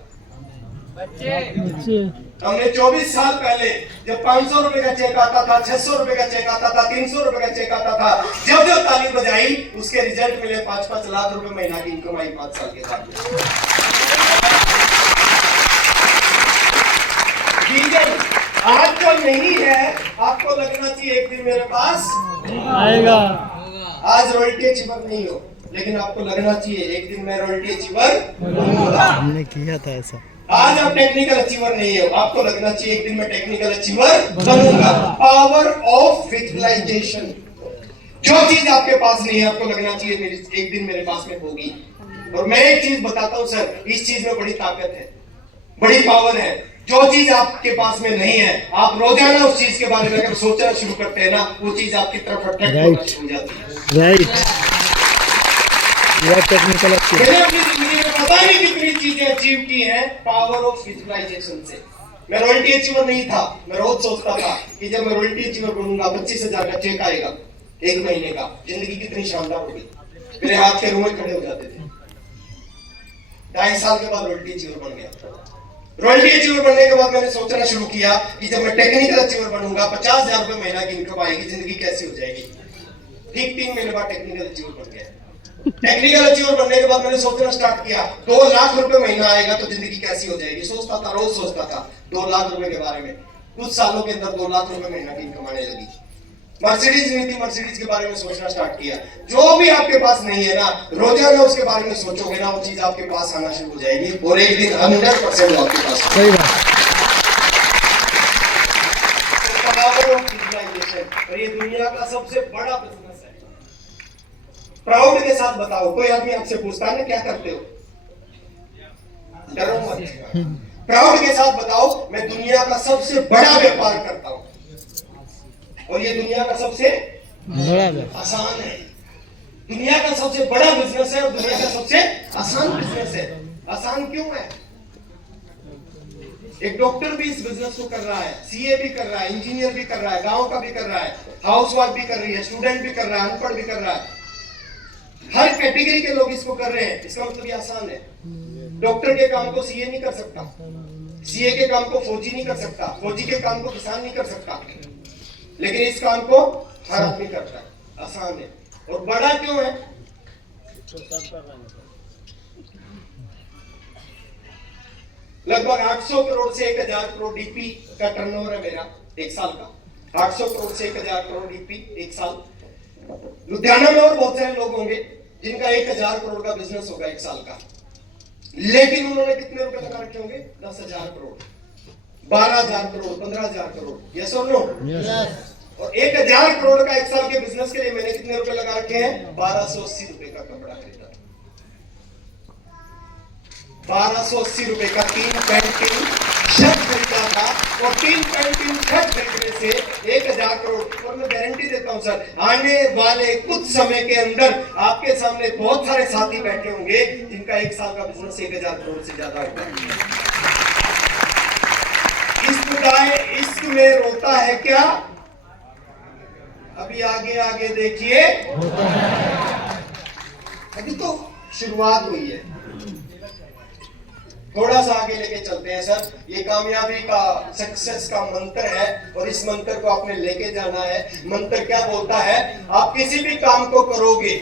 हमने 24 साल पहले जब 500 रुपए का चेक आता था, 600 रुपए का चेक आता था, 300 रुपए का चेक आता था, जब जो ताली बजाई उसके रिजल्ट मिले 5-5 लाख रुपए महीना की इनकम आई 5 साल के बाद। आज जो नहीं है, आपको लगना चाहिए एक दिन मेरे पास आएगा। आज रॉयल्टी अचीवर नहीं हो, लेकिन आपको लगना चाहिए एक दिन मैं रॉयल्टी अचीवर बनूंगा। हमने किया था ऐसा। आज आप टेक्निकल अचीवर नहीं हो, आपको लगना चाहिए एक दिन मैं टेक्निकल अचीवर बनूंगा। Power of visualisation. जो चीज आपके पास नहीं है, आपको लगना चाहिए एक दिन मेरे पास में होगी। और मैं एक चीज बताता हूं सर, इस चीज में बड़ी ताकत है, बड़ी पावर है। जो चीज आपके पास में नहीं है, आप रोजाना उस चीज के बारे में अगर सोचना शुरू करते हैं ना, वो चीज आपकी तरफ अट्रैक्ट होना शुरू हो जाती है। राइट, यह टेक्निकल मैंने अपनी जिंदगी में पता नहीं कितनी चीजें अचीव की हैं पावर ऑफ विजुअलाइजेशन से। मैं रॉयल्टी अचीवर नहीं था, मैं रोज सोचता था कि जब मैं रॉयल्टी अचीवर बनूंगा 25,000 का चेक आएगा 1 महीने का, जिंदगी कितनी शानदार होगी। मेरे हाथ के रोए खड़े हो जाते थे। 2.5 साल के बाद रॉयल्टी अचीवर बन गया। रॉयल्टी अचीवर बनने के बाद मैंने सोचना शुरू किया कि जब मैं टेक्निकल अचीवर बनूंगा 50,000 रुपए महीना की इनकम आएगी, जिंदगी कैसी हो जाएगी। ठीक 3 महीने बाद टेक्निकल अचीवर बन गया। टेक्निकल अचीवर बनने के बाद मैंने सोचना स्टार्ट किया 2 लाख रुपए महीना आएगा तो जिंदगी कैसी हो जाएगी। सोचता था, रोज सोचता था 2 लाख रुपए के बारे में। कुछ सालों के अंदर 2 लाख रुपए महीना की इनकम आने लगी। मर्सिडीज नहीं थी, मर्सिडीज के बारे में सोचना स्टार्ट किया। जो भी आपके पास नहीं है ना, रोजाना उसके बारे में सोचोगे ना, वो चीज आपके पास आना शुरू हो जाएगी और एक दिन 100% आपके पास। सही बात। और ये दुनिया का सबसे बड़ा बिजनेस है। प्राउड के साथ बताओ, कोई आदमी आपसे पूछता है ना क्या करते हो, डरो मत। प्राउड के साथ बताओ, मैं दुनिया का सबसे बड़ा व्यापार करता हूं और ये दुनिया का सबसे बड़ा आसान है। दुनिया का सबसे बड़ा बिजनेस है और दुनिया का सबसे आसान बिजनेस है। आसान क्यों है? एक डॉक्टर भी इस बिजनेस को कर रहा है, सीए भी कर रहा है, इंजीनियर भी कर रहा है, गांव का भी कर रहा है, हाउसवाइफ भी कर रही है, स्टूडेंट भी कर रहा है, अनपढ़ भी कर रहा है। हर कैटेगरी के लोग इसको कर रहे हैं। इसका मतलब ये आसान है। डॉक्टर के काम को सीए नहीं कर सकता, सीए के काम को फौजी नहीं कर सकता, फौजी के काम को किसान नहीं कर सकता, लेकिन इस काम को हर आदमी करता है। आसान है। और बड़ा क्यों है? लगभग 800 करोड़ से 1000 करोड़ डीपी का टर्नओवर है मेरा एक साल का। 800 करोड़ से 1000 करोड़ डीपी एक साल। लुधियाना में और बहुत सारे लोग होंगे जिनका 1000 करोड़ का बिजनेस होगा एक साल का, लेकिन उन्होंने कितने रुपए लगा रखे होंगे? 10,000 करोड़, 12,000 करोड़, 15,000 करोड़। यस और नो? और 1000 करोड़ का एक साल के बिजनेस के लिए मैंने कितने रुपए लगा रखे हैं? 1280 रुपए का कपड़ा खरीदा, 1280 रुपए का 3 पैंट 3 शर्ट खरीदा था। और 3 पैंट 3 शर्ट खरीदने से 1000 करोड़। और मैं गारंटी देता हूं सर, आने वाले कुछ समय के अंदर आपके सामने बहुत सारे साथी बैठे होंगे जिनका एक साल का बिजनेस 1000 करोड़ से ज्यादा होगा। इश्क में रोता है क्या? अभी आगे आगे देखिए, अभी तो शुरुआत हुई है। थोड़ा सा आगे लेके चलते हैं सर। ये कामयाबी का, सक्सेस का मंत्र है और इस मंत्र को आपने लेके जाना है। मंत्र क्या बोलता है? आप किसी भी काम को करोगे,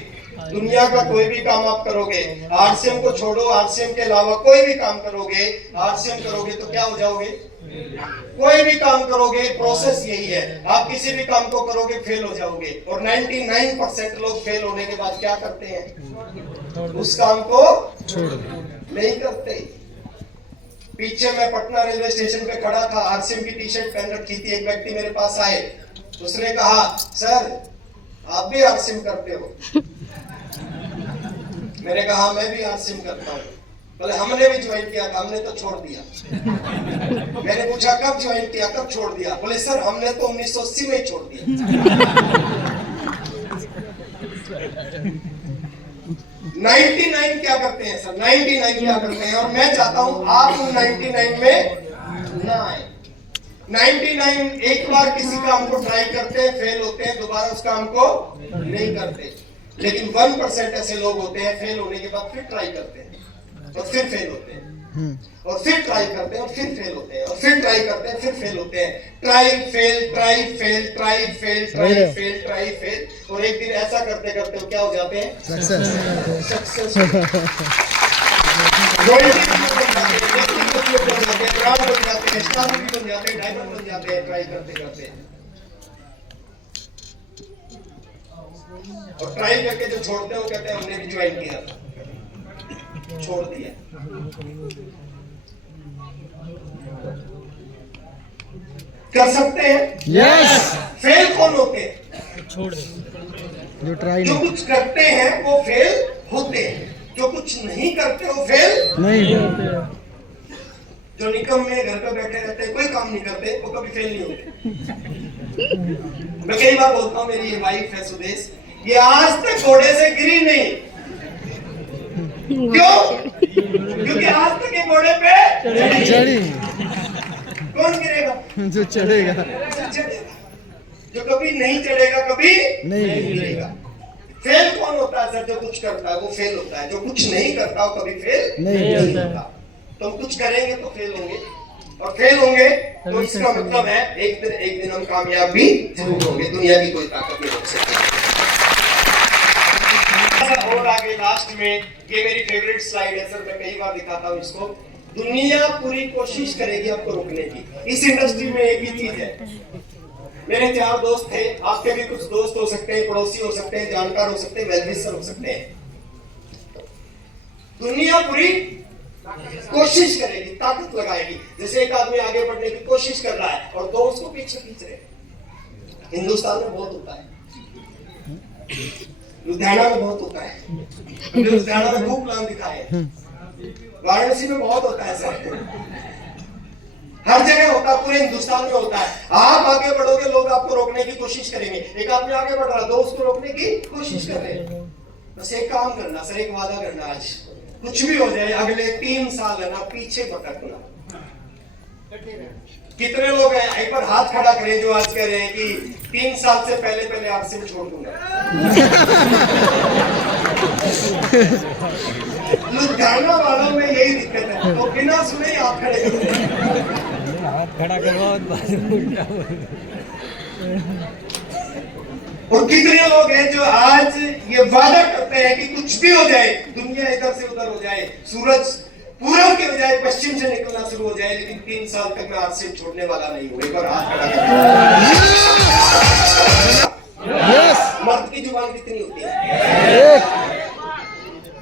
दुनिया का कोई भी काम आप करोगे, आरसीएम को छोड़ो, आरसीएम के अलावा कोई भी काम करोगे, आरसीएम करोगे तो क्या हो जाओगे? कोई भी काम करोगे, प्रोसेस यही है, आप किसी भी काम को करोगे फेल हो जाओगे। और 99% लोग फेल होने के बाद क्या करते हैं? उस काम को नहीं करते। पीछे मैं पटना रेलवे स्टेशन पे खड़ा था, आरसीएम की टी शर्ट पहन रखी थी। एक व्यक्ति मेरे पास आए, उसने कहा सर आप भी आरसीएम करते हो? मैंने कहा मैं भी आरसीएम करता हूँ। बोले हमने भी ज्वाइन किया था, हमने तो छोड़ दिया। मैंने पूछा कब ज्वाइन किया, कब छोड़ दिया? बोले सर हमने तो 1980 में ही छोड़ दिया। 99 क्या करते हैं सर? 99 क्या करते हैं? और मैं चाहता हूं आप 99 में ना आए। 99 एक बार किसी काम को ट्राई करते हैं, फेल होते हैं, दोबारा उस काम को नहीं करते। लेकिन 1% ऐसे लोग होते हैं, फेल होने के बाद फिर ट्राई करते हैं और फिर फेल होते हैं, और फिर ट्राई करते हैं और फिर फेल होते हैं, और फिर ट्राई करते हैं फिर फेल होते हैं। Try fail, try fail, try fail, try fail, try fail. और एक दिन ऐसा करते करते क्या हो जाते हैं? सक्सेस। बन जाते हैं, डायमंड बन जाते हैं ट्राई करते करते। और ट्राई करके जो छोड़ते हैं वो कहते हैं हमने भी ज्वाइन किया था, छोड़ दिया। कर सकते हैं? यस। फेल कौन होते हैं? छोड़ जो ट्राई जो कुछ करते हैं वो फेल होते हैं, जो कुछ नहीं करते वो फेल नहीं होते। जो निकम में घर पे बैठे रहते हैं, कोई काम नहीं करते, वो कभी फेल नहीं होते। मैं कई बार बोलता हूँ, मेरी ये वाइफ है सुदेश, ये आज तक घोड़े से गिरी नहीं। क्यों? क्योंकि आज तक ये घोड़े पे चढ़ी। कौन गिरेगा? जो चढ़ेगा। जो कभी नहीं चढ़ेगा कभी नहीं गिरेगा। फेल कौन होता है सर? जो कुछ करता है वो फेल होता है, जो कुछ नहीं करता वो कभी फेल नहीं होता। तो हम कुछ करेंगे तो फेल होंगे, और फेल होंगे तो इसका मतलब है एक दिन हम कामयाब भी जरूर होंगे। दुनिया की कोई ताकत नहीं रोक सकती। और आगे लास्ट में ये मेरी फेवरेट स्लाइड है सर, मैं कई बार दिखाता हूँ इसको। दुनिया पूरी कोशिश करेगी आपको रोकने की। इस इंडस्ट्री में एक ही चीज है, मेरे 4 दोस्त थे, आपके भी कुछ दोस्त हो सकते हैं, पड़ोसी हो सकते हैं, जानकार हो सकते हैं, वेलविशर हो सकते हैं। दुनिया पूरी कोशिश करेगी, ताकत लगाएगी। जैसे एक आदमी आगे बढ़ने की कोशिश कर रहा है और 2 उसको पीछे खींच रहे हैं। हिंदुस्तान में बहुत होता है, लुधियाना में बहुत होता है, लुधियाना में खूब प्लान दिखाए, वाराणसी में बहुत होता है सर, हर जगह होता है, पूरे हिंदुस्तान में होता है। आप आगे बढ़ोगे, लोग आपको रोकने की कोशिश करेंगे। एक आदमी आगे बढ़ रहा है, 2 उसको रोकने की कोशिश कर रहे हैं। बस एक काम करना सर, एक वादा करना, आज कुछ भी हो जाए अगले 3 साल है ना, पीछे भटकना। कितने लोग हैं, एक बार हाथ खड़ा करें जो आज कह रहे हैं कि 3 साल से पहले आरसीएम छोड़ दूंगा। लुधियाना वालों में यही दिक्कत है, तो बिना सुने ही हाथ खड़े करो। हाथ खड़ा करवाओ। और कितने लोग हैं जो आज ये वादा करते हैं कि कुछ भी हो जाए, दुनिया इधर से उधर हो जाए, सूरज पूरब के बजाय पश्चिम से निकलना शुरू हो जाए, लेकिन 3 साल तक मैं आरसीएम छोड़ने वाला नहीं हूँ। एक बार हाथ खड़ा कर। मर्द की जुबान कितनी होती है,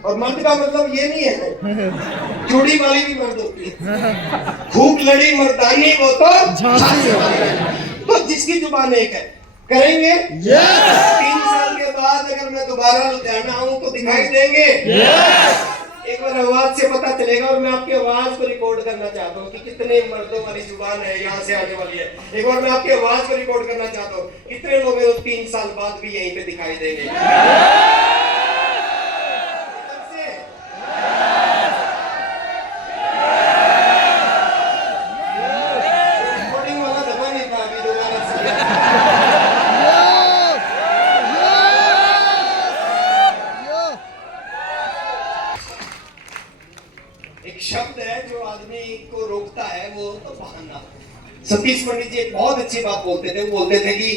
और मर्द का मतलब ये नहीं है चूड़ी वाली भी मर्द होती है, खूब लड़ी मर्दानी वो तो जिसकी जुबान एक है करेंगे। 3 साल के बाद अगर मैं दोबारा लुधियाना आऊं तो दिखाई देंगे। एक बार आवाज से पता चलेगा, और मैं आपकी आवाज को रिकॉर्ड करना चाहता हूँ कि कितने मर्दों वाली जुबान है यहाँ से आने वाली है। एक बार मैं आपकी आवाज को रिकॉर्ड करना चाहता हूँ, कितने लोग हैं 3 साल बाद भी यहीं पे दिखाई देंगे। एक शब्द है जो आदमी को रोकता है, वो तो बहाना। सतीश पंडित जी एक बहुत अच्छी बात बोलते थे, वो बोलते थे कि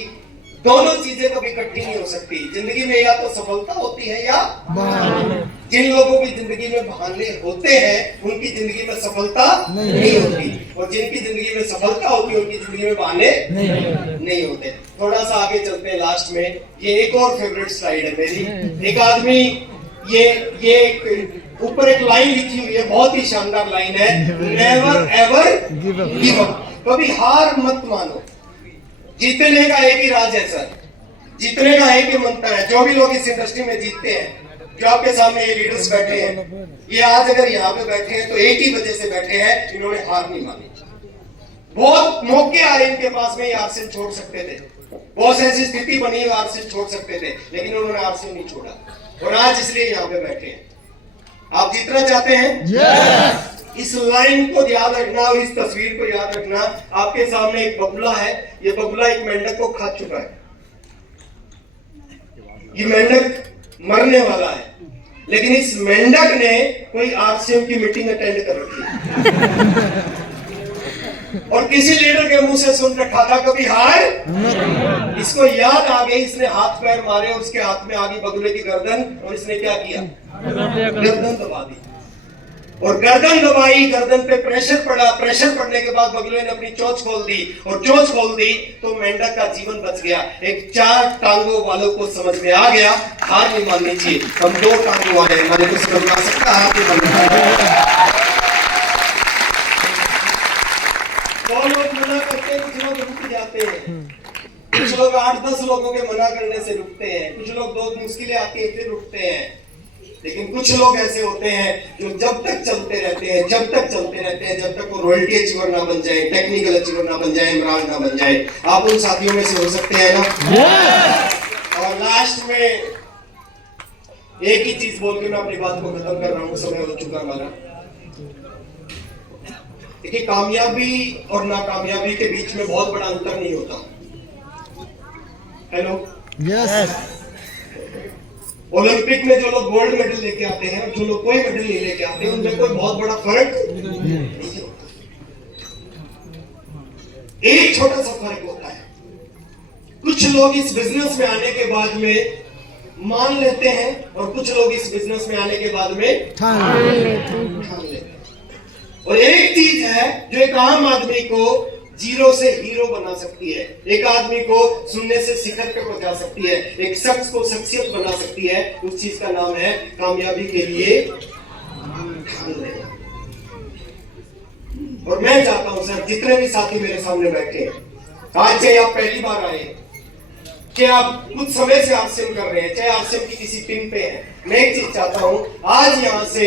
दोनों चीजें कभी इकट्ठी नहीं हो सकती जिंदगी में, या तो सफलता होती है या बहाने। जिन लोगों की जिंदगी में बहाने होते हैं उनकी जिंदगी में सफलता नहीं होती, और जिनकी जिंदगी में सफलता होती है उनकी जिंदगी में बहाने नहीं होते। थोड़ा सा आगे चलते हैं, लास्ट में ये एक और फेवरेट स्लाइड है मेरी। एक आदमी ये ऊपर एक लाइन लिखी हुई है, बहुत ही शानदार लाइन है, नेवर एवर गिव अप। कभी हार मत मानो। जीतने का एक ही राज है सर, जीतने का एक ही मंत्र है। जो भी लोग इस इंडस्ट्री में जीतते हैं, जो आपके सामने ये लीडर्स बैठे हैं, ये आज अगर यहाँ पे बैठे हैं तो एक ही वजह से बैठे हैं, इन्होंने हार नहीं मानी। बहुत मौके आ रहे इनके पास में, ये आरसीएम छोड़ सकते थे, बहुत ऐसी स्थिति बनी आरसीएम छोड़ सकते थे, लेकिन उन्होंने आरसीएम नहीं छोड़ा, और आज इसलिए यहाँ पे बैठे हैं। आप जीतना चाहते हैं? इस लाइन को याद रखना और इस तस्वीर को याद रखना। आपके सामने एक बगुला है, ये बगुला एक मेंढक को खा चुका है, ये मेंढक मरने वाला है, लेकिन इस मेंढक ने कोई आरसीएम की मीटिंग अटेंड कर रखी और किसी लीडर के मुंह से सुन रखा था कभी हार। इसको याद आ गई, इसने हाथ पैर मारे और उसके हाथ में आ गई बगुले की गर्दन, और इसने क्या किया, गर्दन दबा दी, और गर्दन दबाई, गर्दन पे प्रेशर पड़ा, प्रेशर पड़ने के बाद बगुले ने अपनी चोंच खोल दी, और चोंच खोल दी तो मेंढक का जीवन बच गया। एक 4 टांगों वालों को समझ में आ गया हार नहीं माननी चाहिए। हम 2 टांगों वाले हमारे को समझ में आ सकता है, लोग मना करते हैं, कुछ लोग रुक जाते हैं, कुछ लोग 8-10 लोगों के मना करने से रुकते हैं, कुछ लोग 2 मुश्किलें आती है फिर रुकते हैं, लेकिन कुछ लोग ऐसे होते हैं जो जब तक चलते रहते हैं, जब तक चलते रहते हैं, जब तक वो रॉयल्टी अचीवर ना बन जाए, टेक्निकल अचीवर ना बन जाए, इमरान ना बन जाए। आप उन साथियों में से हो सकते हैं ना। और लास्ट में एक ही चीज बोल के मैं अपनी बात को खत्म कर रहा हूँ, समय हो चुका हमारा। देखिए, कामयाबी और नाकामयाबी के बीच में बहुत बड़ा अंतर नहीं होता। हेलो, ओलंपिक में जो लोग गोल्ड मेडल लेके आते हैं और जो लोग कोई मेडल नहीं लेके आते उनमें कोई बहुत बड़ा फर्क नहीं होता। एक छोटा सा फर्क होता है, कुछ लोग इस बिजनेस में आने के बाद में मान लेते हैं और कुछ लोग इस बिजनेस में आने के बाद में ठान लेते हैं। और एक चीज है जो एक आम आदमी को जीरो से हीरो बना सकती है, एक आदमी को सुनने से शिखर पे पहुंचा सकती है, एक शख्स को शख्सियत बना सकती है, उस चीज का नाम है कामयाबी के लिए ठान लेना। और मैं चाहता हूं सर, जितने भी साथी मेरे सामने बैठे हैं, आज चाहे आप पहली बार आए, चाहे आप कुछ समय से आरसीएम कर रहे हैं, चाहे आरसीएम की किसी टीम पे हैं, मैं एक चीज चाहता हूं, आज यहां से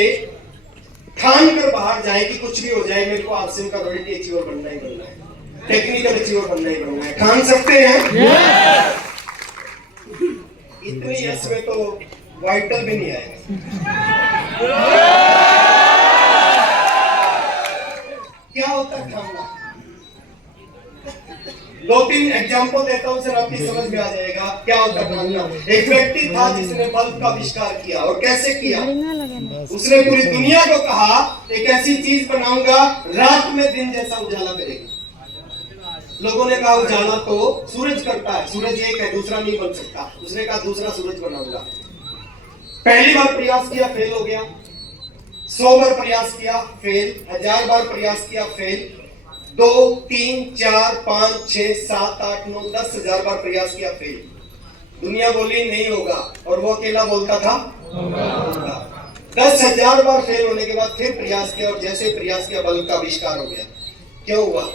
ठान कर बाहर जाए कि कुछ भी हो जाए, मेरे को आरसीएम का रॉयल्टी अचीवर बनना ही बनना है, टेक्निकल अचीवर बनना ही बनना है। ठान सकते हैं? इतनी यस में तो वाइटल भी नहीं आएगा। क्या होता है ठानना? दो तीन एग्जाम्पल देता हूं सर, आपकी समझ में आ जाएगा क्या होता है ठानना। एक व्यक्ति था जिसने बल्ब का आविष्कार किया, और कैसे किया? उसने पूरी दुनिया को कहा एक ऐसी चीज बनाऊंगा रात में दिन जैसा उजाला करेगी। लोगों ने कहा उजाला तो सूरज करता है, सूरज एक है, दूसरा नहीं बन सकता। उसने कहा दूसरा सूरज बनाऊंगा। पहली बार प्रयास किया, फेल हो गया। 100 बार प्रयास किया, फेल। 1000 बार प्रयास किया, फेल। 2 3 4 5 6 7 8 9 10,000 बार प्रयास किया, फेल। दुनिया बोली नहीं होगा, और वो अकेला बोलता था होगा। 10,000 बार फेल होने के बाद फिर प्रयास किया, और जैसे प्रयास किया बल्ब का आविष्कार हो गया। क्यों हुआ?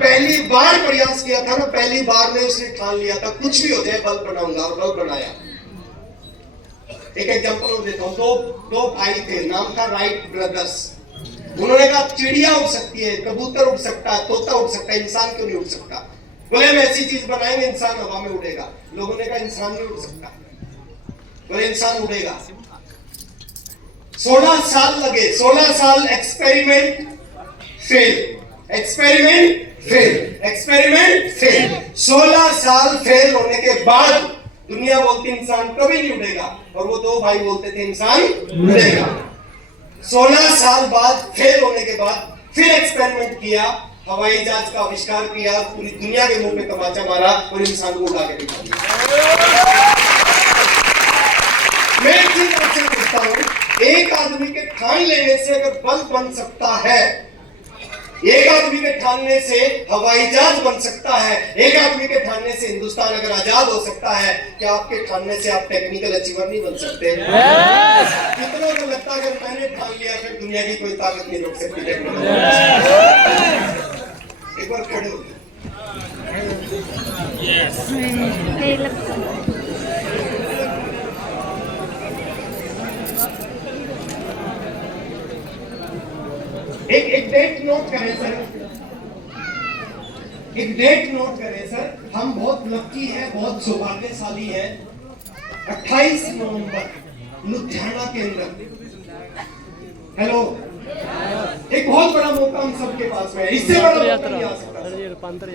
पहली बार प्रयास किया था ना, पहली बार में उसने ठान लिया था कुछ भी हो जाए बल्ब बनाऊंगा, और बल्ब बनाया। एक एग्जांपल और देता हूं, दो भाई थे, नाम था राइट ब्रदर्स। उन्होंने कहा चिड़िया उड़ सकती है, कबूतर उड़ सकता है, तोता उड़ सकता है, इंसान क्यों नहीं उड़ सकता? बोले हम ऐसी चीज बनाएंगे इंसान हवा में उड़ेगा। लोगों ने कहा इंसान नहीं उड़ सकता। बोले इंसान उड़ेगा। 16 साल लगे, 16 साल experiment, fail, experiment fail, experiment fail. 16 साल फेल होने के बाद दुनिया बोलती इंसान कभी नहीं उड़ेगा, और वो दो भाई बोलते थे इंसान उड़ेगा। 16 साल बाद फेल होने के बाद फिर एक्सपेरिमेंट किया, हवाई जहाज का आविष्कार किया, पूरी दुनिया के मुंह पे तमाचा मारा और इंसान को उड़ा के दिखा दिया। मैं एक चीज आपसे पूछता हूं, एक आदमी के ठान लेने से अगर बल्ब बन सकता है, एक आदमी के ठानने से हवाई जहाज बन सकता है, एक आदमी के ठानने से हिंदुस्तान अगर आजाद हो सकता है, क्या आपके ठानने से आप टेक्निकल अचीवर नहीं बन सकते? कितनों को लगता है अगर मैंने ठान लिया फिर दुनिया की कोई ताकत नहीं रोक सकती टेक्निकल। एक बार खड़े हो। एक डेट नोट करें सर, एक डेट नोट करें सर। हम बहुत लकी हैं, बहुत सौभाग्यशाली हैं। 28 नवंबर लुधियाना के अंदर, हेलो, एक बहुत बड़ा मौका हम सबके पास में है, इससे बड़ा मौका नहीं आ सकता।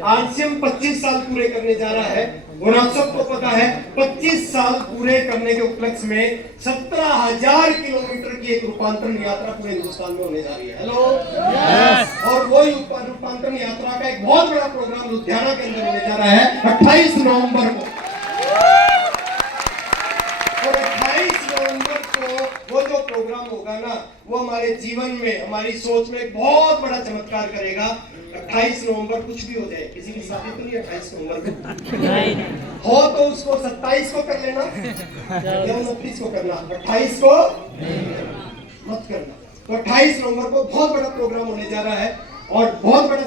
आरसीएम 25 साल पूरे करने जा रहा है, और आप सबको पता है 25 साल पूरे करने के उपलक्ष्य में 17,000 किलोमीटर की एक रूपांतरण यात्रा पूरे हिंदुस्तान में होने जा रही है। हेलो, और वो रूपांतरण यात्रा का एक बहुत बड़ा प्रोग्राम लुधियाना के अंदर होने जा रहा है 28 नवंबर को। और 28 नवंबर को वो जो प्रोग्राम होगा ना, वो हमारे जीवन में, हमारी सोच में एक बहुत बड़ा चमत्कार करेगा। 28 नवंबर कुछ भी हो जाए, किसी की शादी तो नहीं 28 नवंबर को हो, तो उसको 27 को कर लेना या 29 को करना, 28 को मत करना। तो 28 नवंबर को बहुत बड़ा प्रोग्राम होने जा रहा है, और बहुत बड़ा